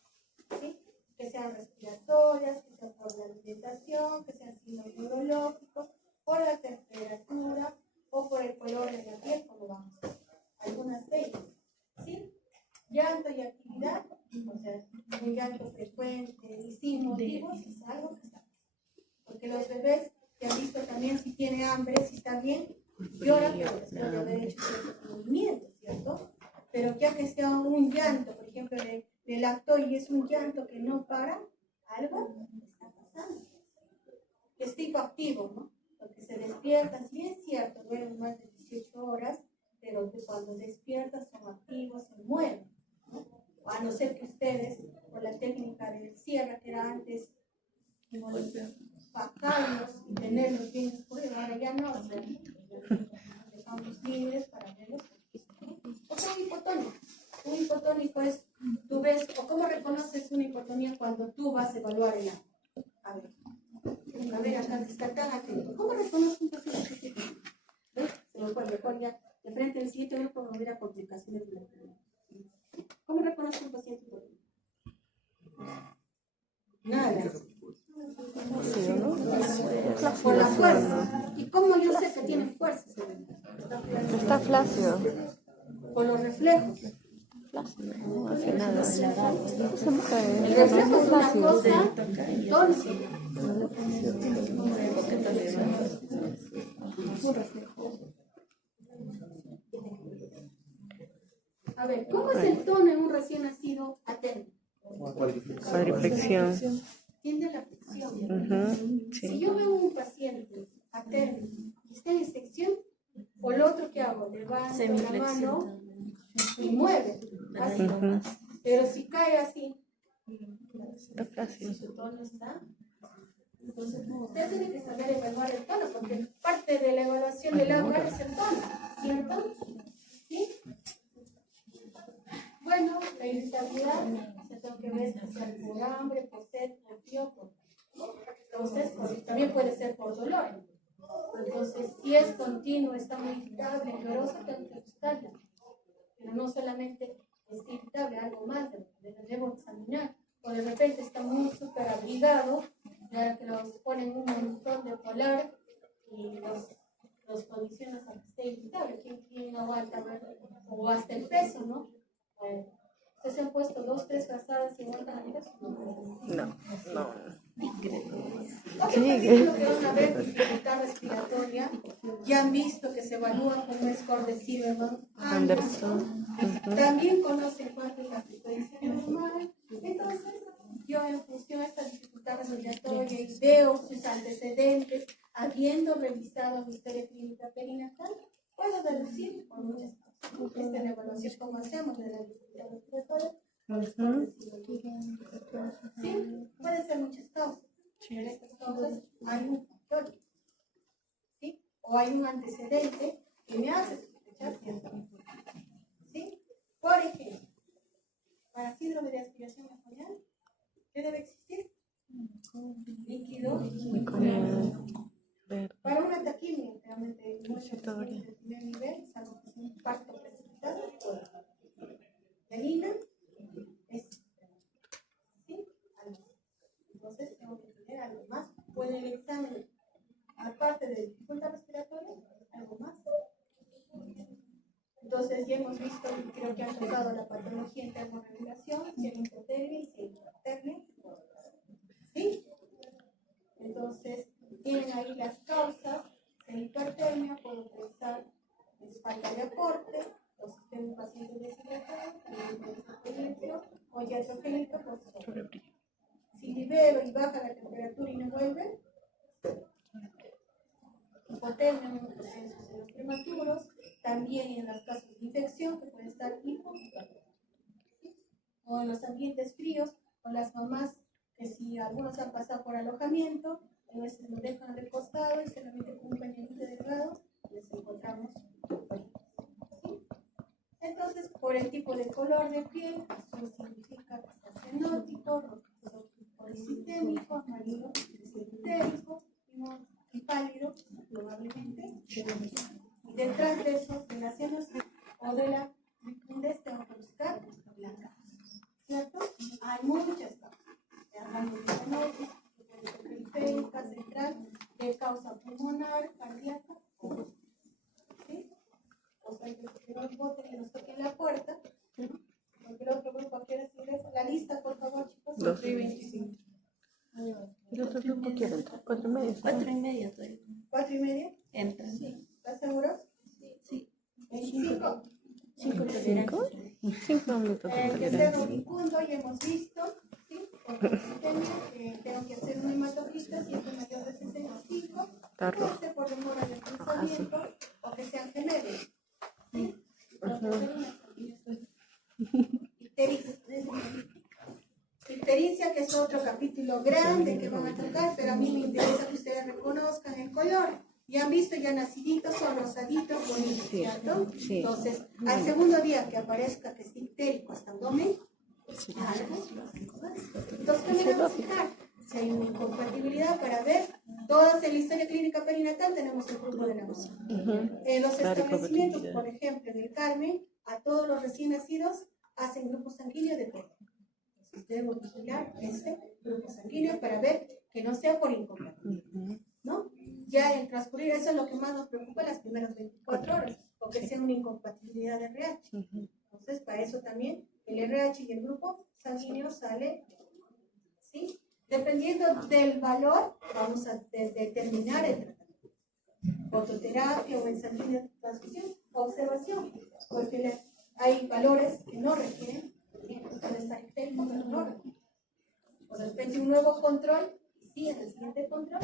¿Sí? Que sean respiratorias, que sean por la alimentación, que sean signos neurológicos, por la temperatura o por el color de la piel, como vamos a ver. Algunas de ellas. ¿Sí? Llanto y actividad, o sea, un llanto frecuente y sin motivos es algo que está pasando. Porque los bebés que han visto también si tiene hambre, si está bien, lloran pero después de haber hecho ciertos movimientos, ¿cierto? Pero ya que sea un llanto, por ejemplo, le lactó y es un llanto que no para, algo está pasando. Es tipo activo, ¿no? Porque se despierta, sí es cierto, duermen más de 18 horas, pero que cuando despiertan son activos, se mueven, ¿no? A no ser que ustedes, por la técnica del cierre que era antes, bajarlos y tenerlos bien oscuros, ahora ya no, o sea, nos dejamos libres para verlos. O sea, un hipotónico es, tú ves, o cómo reconoces una hipotonía cuando tú vas a evaluar el agua. A ver, acá está tan atento. ¿Cómo reconoces un paciente que ¿ves? Se lo puede mejor ya de frente al siguiente grupo no hubiera complicaciones de la enfermedad. ¿Cómo reconoce un paciente hipotónico? Nada. Por la fuerza. ¿Y cómo yo sé que tiene fuerza? Está flácido. Por los reflejos. No hace nada. El reflejo es una cosa tónica. A ver, ¿cómo es el tono en un recién nacido aterno? Cuadriflexión. Tiende a la flexión. Sí. Si yo veo un paciente aterno y está en sección, o lo otro que hago, levanto la mano y mueve, así. Pero si cae así, Está flácido. su tono está. Entonces, usted tiene que saber evaluar el tono, porque parte de la evaluación del agua es el tono, ¿cierto? ¿Sí? Bueno, la irritabilidad se tengo que ver si sea por hambre, por sed, por frío, por... Entonces, también puede ser por dolor. Entonces, si es continuo, está muy irritable, lloroso, tengo que buscarla. Pero no solamente es irritable, algo más, debo examinar. O de repente está muy súper abrigado, ya que los ponen un montón de polar y los condiciones a que esté irritable. ¿Quién no aguanta ver? O hasta el peso, ¿no? ¿Ustedes se han puesto 2, 3 frazadas y aguantan el peso? No. Otro capítulo que van a ver, dificultad respiratoria, ya han visto que se evalúa como es de Silverman Anderson. También conocen cuánto es la frecuencia normal. Entonces, yo en función de esta dificultad respiratoria y veo sus antecedentes, habiendo revisado mi historia clínica perinatal, puedo deducir por muchas cosas. Esta es la evaluación como hacemos de la dificultad respiratoria. Sí, puede ser muchas causas. En estas causas hay un factor, ¿sí? O hay un antecedente que me hace sospechar cierta información, ¿sí? Por ejemplo, para síndrome de aspiración meconiana, ¿qué debe existir? Líquido. Para una taquimia, realmente muchos pacientes de primer nivel, salvo que sea un parto precipitado, Melina es, ¿sí? Entonces tengo que tener algo más. O en el examen, aparte de dificultad respiratoria, algo más. Entonces ya hemos visto, y creo que han tocado la patología en termorregulación, si hay hipotermia y si hay hipotermia. ¿Sí? Entonces, tienen ahí las causas de hipertermia, puedo pensar es falta de aporte, o si tengo un paciente deshidratado, también puede ser por litio, o iatrogénico, por sodio. Si libero y baja la temperatura y no vuelve, hipotermia en los procesos prematuros, también en los casos de infección, que puede estar o en los ambientes fríos, o las mamás, que si algunos han pasado por alojamiento, a veces nos dejan recostado y solamente con un pañuelito delgado les encontramos. ¿Sí? Entonces, por el tipo de color de piel, azul significa que está cenótico, rojizo policitémico, amarillo cisitérico y pálido, probablemente. Y detrás de eso, de las cenas o de la fecundez, tengo que buscar la causa, ¿cierto? Hay muchas causas. Hablamos de cianosis, que puede ser periférica, central, de causa pulmonar, cardíaca, ¿sí? O sea, que nos voten y nos toquen la puerta, porque el otro grupo quiere decir eso. La lista, por favor, chicos. 2 y 25. ¿El otro grupo quiere entrar? 4:30. 4:30 todavía. 4:30. Entra. Sí. ¿Estás seguro? Sí. 25. 5 minutos de El que tolerancia. sea rubicundo ya hemos visto, ¿sí? Por sistemia, tengo que hacer un hematologista si es de mayor de 65. Está Puede rojo. ser por demora de pensamiento o que sean gemelos. ¿Sí? Ictericia, que es otro capítulo grande que van a tocar, pero a mí me interesa que ustedes reconozcan el color. Ya han visto, ya naciditos, son rosaditos, bonitos, ¿cierto? Sí. Entonces, al segundo día que aparezca que es ictérico hasta abdomen, algo. Entonces, ¿qué me van a fijar? Si hay una incompatibilidad para ver, todas en la historia clínica perinatal tenemos el grupo de la emoción. En los establecimientos, por ejemplo, en el Carmen, a todos los recién nacidos hacen grupo sanguíneo de todo. Entonces, debemos vigilar este grupo sanguíneo para ver que no sea por incompatibilidad, ¿no? Ya en transcurrir, eso es lo que más nos preocupa las primeras 24 horas, porque sea una incompatibilidad de RH. Entonces, para eso también el RH y el grupo sanguíneo sale, ¿sí? Dependiendo del valor, vamos a determinar el tratamiento. Fototerapia o en sanguíneo de transfusión, observación, porque hay valores que no requieren, puede estar ictérico, pero no requieren. O de repente un nuevo control, sí, en el siguiente control.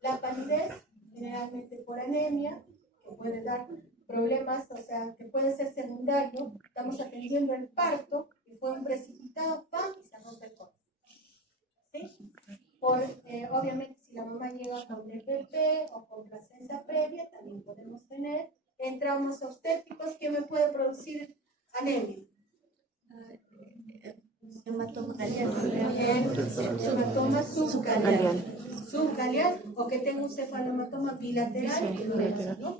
La palidez, generalmente por anemia, que puede dar problemas, o sea, que puede ser secundario. Estamos atendiendo el parto y fue un precipitado, ¡pam! Y se rompe el corazón. ¿Sí? Obviamente, si la mamá llega con DPP o con placenta previa, también podemos tener. En traumas obstétricos, ¿qué me puede producir anemia? Hematoma Hematoma subgaleal o que tenga un cefalohematoma bilateral, ¿no?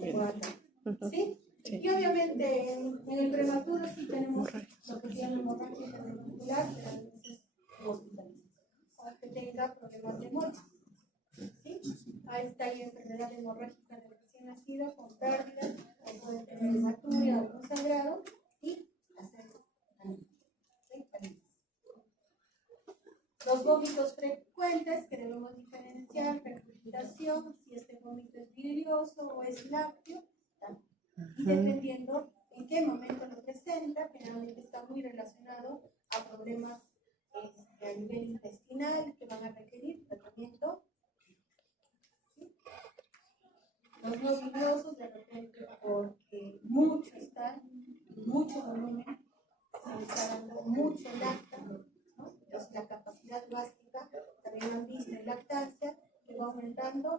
¿Sí? Y obviamente en el prematuro sí tenemos lo que se llama hemorragia cerebromuscular, pero a veces hospitalización, o que tenga problemas de muerte. ¿Sí? Ahí está la enfermedad hemorrágica del recién nacido con pérdida, o puede tener hematuria o un sangrado y hacer los vómitos frecuentes que debemos diferenciar, regurgitación, si este vómito es vidrioso o es lácteo, y dependiendo en qué momento lo presenta, generalmente está muy relacionado a problemas a nivel intestinal que van a requerir tratamiento. ¿Sí? Los no vidriosos, de repente, porque mucho está, mucho volumen, se está dando mucho lácteo. Entonces, la capacidad gástrica, también han visto en lactancia, que va aumentando,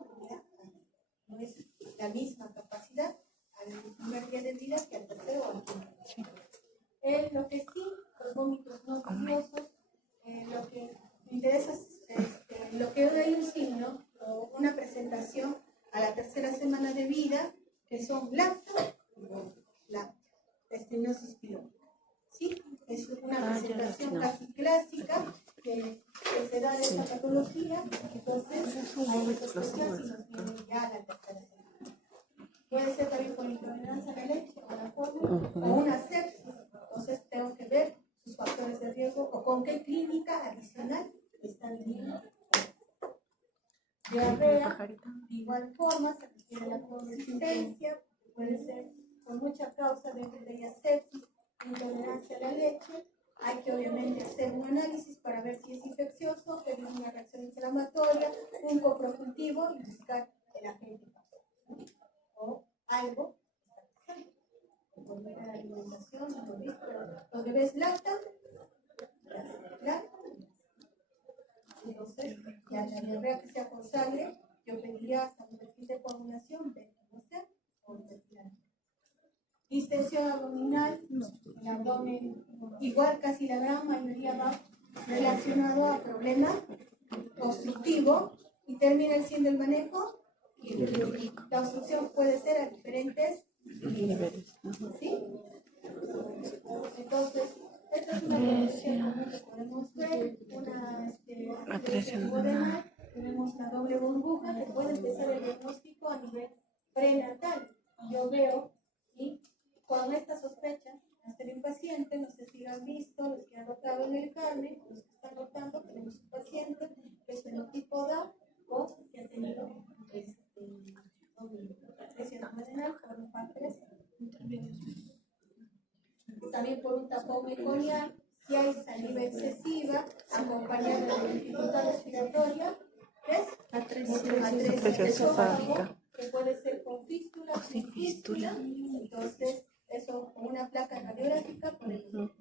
no es la misma capacidad al primer día de vida que al tercero o al quinto. Lo que sí, los vómitos no vidriosos, lo que me interesa es lo que hay un signo o una presentación a la tercera semana de vida, que son lácteo, estenosis pilórica. ¿Sí? Es una presentación casi clásica que se da de esta patología, entonces hay sospechas y nos viene ya a la tercera semana. Puede ser también por intolerancia a la leche o a la fórmula o una sepsis, entonces tengo que ver sus factores de riesgo o con qué clínica adicional están viviendo. Diarrea, de igual forma, se refiere a la consistencia, puede ser por mucha causa de ella sepsis, intolerancia a la leche. Hay que obviamente hacer un análisis para ver si es infeccioso, pedir una reacción inflamatoria, un coprocultivo y buscar el agente causal, o algo volver a la alimentación, los bebés lactan, entonces la diarrea que sea con sangre, yo pediría hasta un perfil de coagulación, ver que no sea, o un perfil. Distensión obstrucción abdominal, el abdomen, igual casi la gran mayoría va relacionado a problema obstructivo y termina siendo el manejo. La obstrucción puede ser a diferentes niveles. ¿Sí? Entonces, esta es una condición que podemos ver, una duodenal. Tenemos la doble burbuja que puede empezar el diagnóstico a nivel prenatal. Yo veo, y con esta sospecha, hacer un paciente, no sé si lo han visto, los que han rotado en el carne, los que están rotando, tenemos un paciente que es fenotipo DA o que ha tenido presión duodenal por un páncreas. También por un tapón meconial, si hay saliva excesiva, acompañada de dificultad respiratoria, ¿ves? Atresia esofágica, que puede ser con fístula o sin fístula. Entonces, eso con una placa radiográfica, por ejemplo.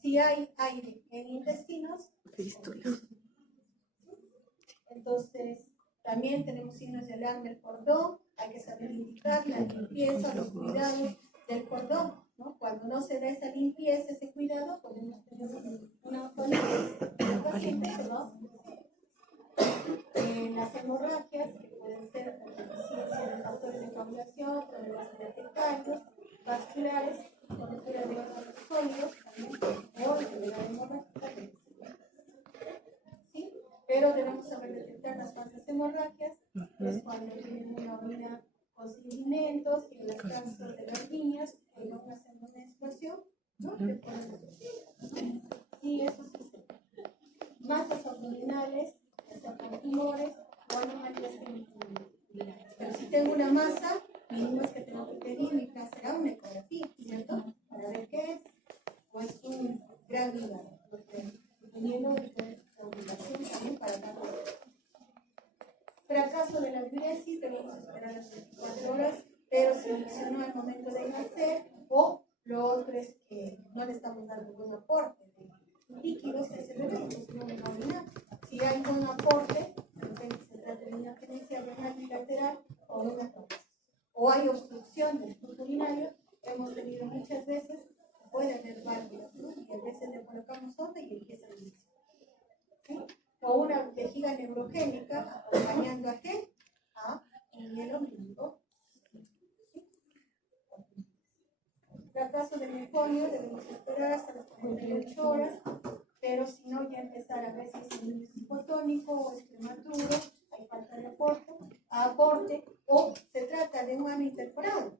Si hay aire en intestinos, fístula. Entonces, también tenemos signos de alarma del cordón, hay que saber indicar la limpieza, los cuidados del cordón, ¿no? Cuando no se da esa limpieza, ese cuidado, podemos tener una oncolitis. Las hemorragias, que pueden ser por deficiencia de factores de coagulación, problemas verticales, vasculares, cobertura de órganos sólidos, también, o enfermedad hemorrágica. ¿Sí? Pero debemos saber detectar las falsas hemorragias, es cuando tienen una orina con sedimentos, y en los casos de las niñas, que no hacen una explosión, ¿no? Que pueden suceder. Y eso sucede. Masas abdominales, hasta con tumores o anomalías genitales. Pero si tengo una masa, mínimo es que tengo que pedir, será una ecografía, ¿cierto? Para ver qué es, o es un gran hígado, porque dependiendo de la ubicación también para dar. Fracaso de la diuresis, debemos esperar las 24 horas, pero se mencionó al momento de nacer, o lo otro es que no le estamos dando ningún aporte de líquidos a ese bebé, pues no le va a orinar. Si hay un aporte, se trata de una gerencia renal bilateral o una trombosis. O hay obstrucción del flujo urinario, hemos tenido muchas veces, puede haber válvulas, ¿no? Y a veces le colocamos sonda y empieza a iniciar. ¿Sí? O una vejiga neurogénica acompañando a qué? A un hielo mínimo. En caso del meconio debemos esperar hasta las 48 horas, pero si no ya empezar a ver si es un niño hipotónico o es prematuro, hay falta de aporte, o se trata de un ano interforado.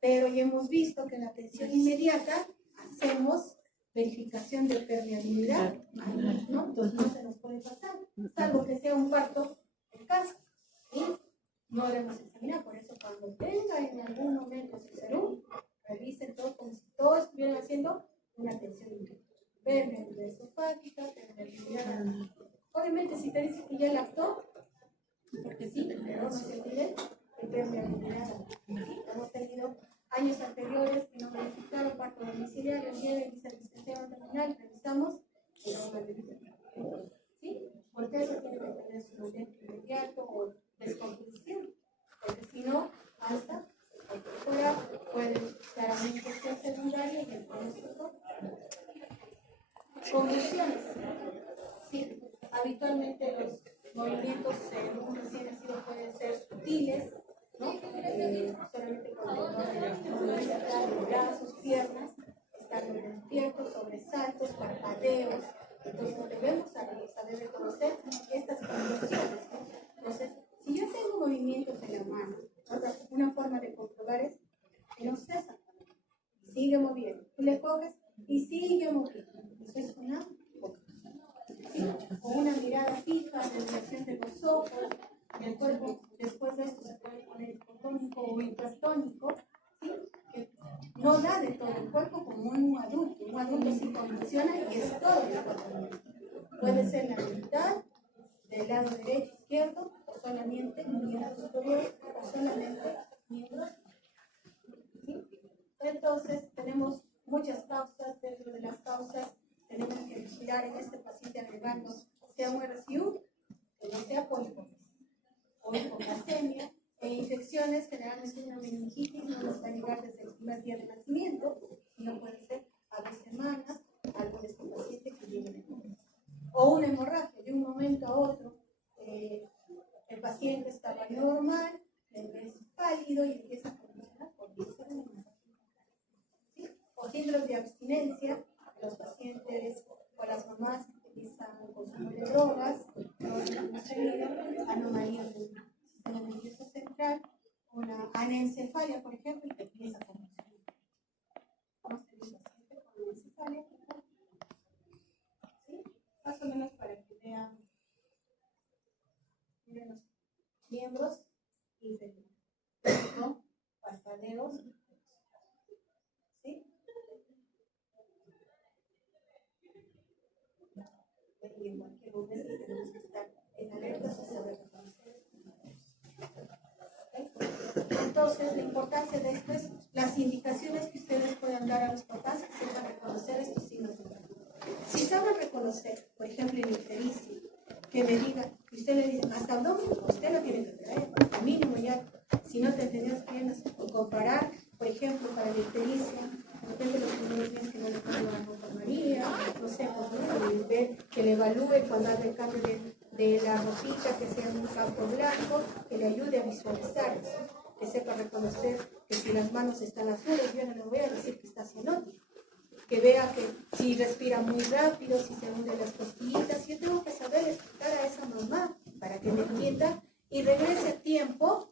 Pero ya hemos visto que en la atención inmediata hacemos verificación de permeabilidad, ¿no? Entonces no se nos puede pasar, salvo que sea un parto en casa, ¿sí? No debemos examinar, por eso cuando tenga en algún momento su serum, revisen todo como si todos estuvieran haciendo una atención inmediata. Permeabilidad esofágica, permeabilidad. Obviamente si te dice que ya lactó, porque sí, pero no se olviden de permeabilidad. ¿Sí? Hemos tenido años anteriores que no verificaron parto domiciliario, viene dice el sistema terminal, revisamos y no lo verificaron. ¿Sí? Porque eso tiene que tener su momento inmediato o descomposición, porque si no, hasta fuera puede estar a una infección secundaria y el pronóstico. Convulsiones. Sí, habitualmente los movimientos en un recién nacido pueden ser sutiles, ¿no? Solamente cuando los brazos, piernas están despiertos, sobresaltos, parpadeos. Entonces debemos saber reconocer estas convulsiones, ¿no? Entonces, si yo tengo movimientos en la mano, una forma de comprobar es que no cesa, sigue moviendo. Tú le coges y sigue moviendo. Eso es una ¿sí? O una mirada fija, desviación de los ojos, del cuerpo. Después de esto se puede poner hipotónico o hipertónico, ¿sí? Que no da de todo el cuerpo como un adulto. Un adulto se convulsiona y es todo el cuerpo. Puede ser la mitad del lado derecho, izquierdo, o solamente miembros superiores, o solamente miembros. ¿Sí? Entonces, tenemos muchas causas. Dentro de las causas, tenemos que vigilar en este paciente agregando, sea un RCU, que no sea o hipocalcemia, e infecciones, generalmente una meningitis no nos va a llegar desde el primer día de nacimiento, más o menos para que vean, miren los miembros inferiores, ¿no? Parpadeos, ¿sí? Y en cualquier momento tenemos que estar en alerta y saber reconocer. Entonces, la importancia de esto es las indicaciones que ustedes puedan dar a los papás que sepan reconocer estos signos de alerta. Si saben reconocer, por ejemplo, en ictericia, que me diga, que usted le dice, hasta abdomen, usted lo tiene que traer, al mínimo ya, si no te entendías piernas, o comparar, por ejemplo, para la ictericia, de repente los primeros días que no le ponen la ropa María, no sé, pues, ver que le evalúe cuando haga el cambio de la ropita, que sea en un campo blanco, que le ayude a visualizar eso, que sepa reconocer que si las manos están azules, yo no le voy a decir que está cianótico, que vea que si respira muy rápido, si se hunde las costillitas, yo tengo que saber explicar a esa mamá para que me entienda y regrese a tiempo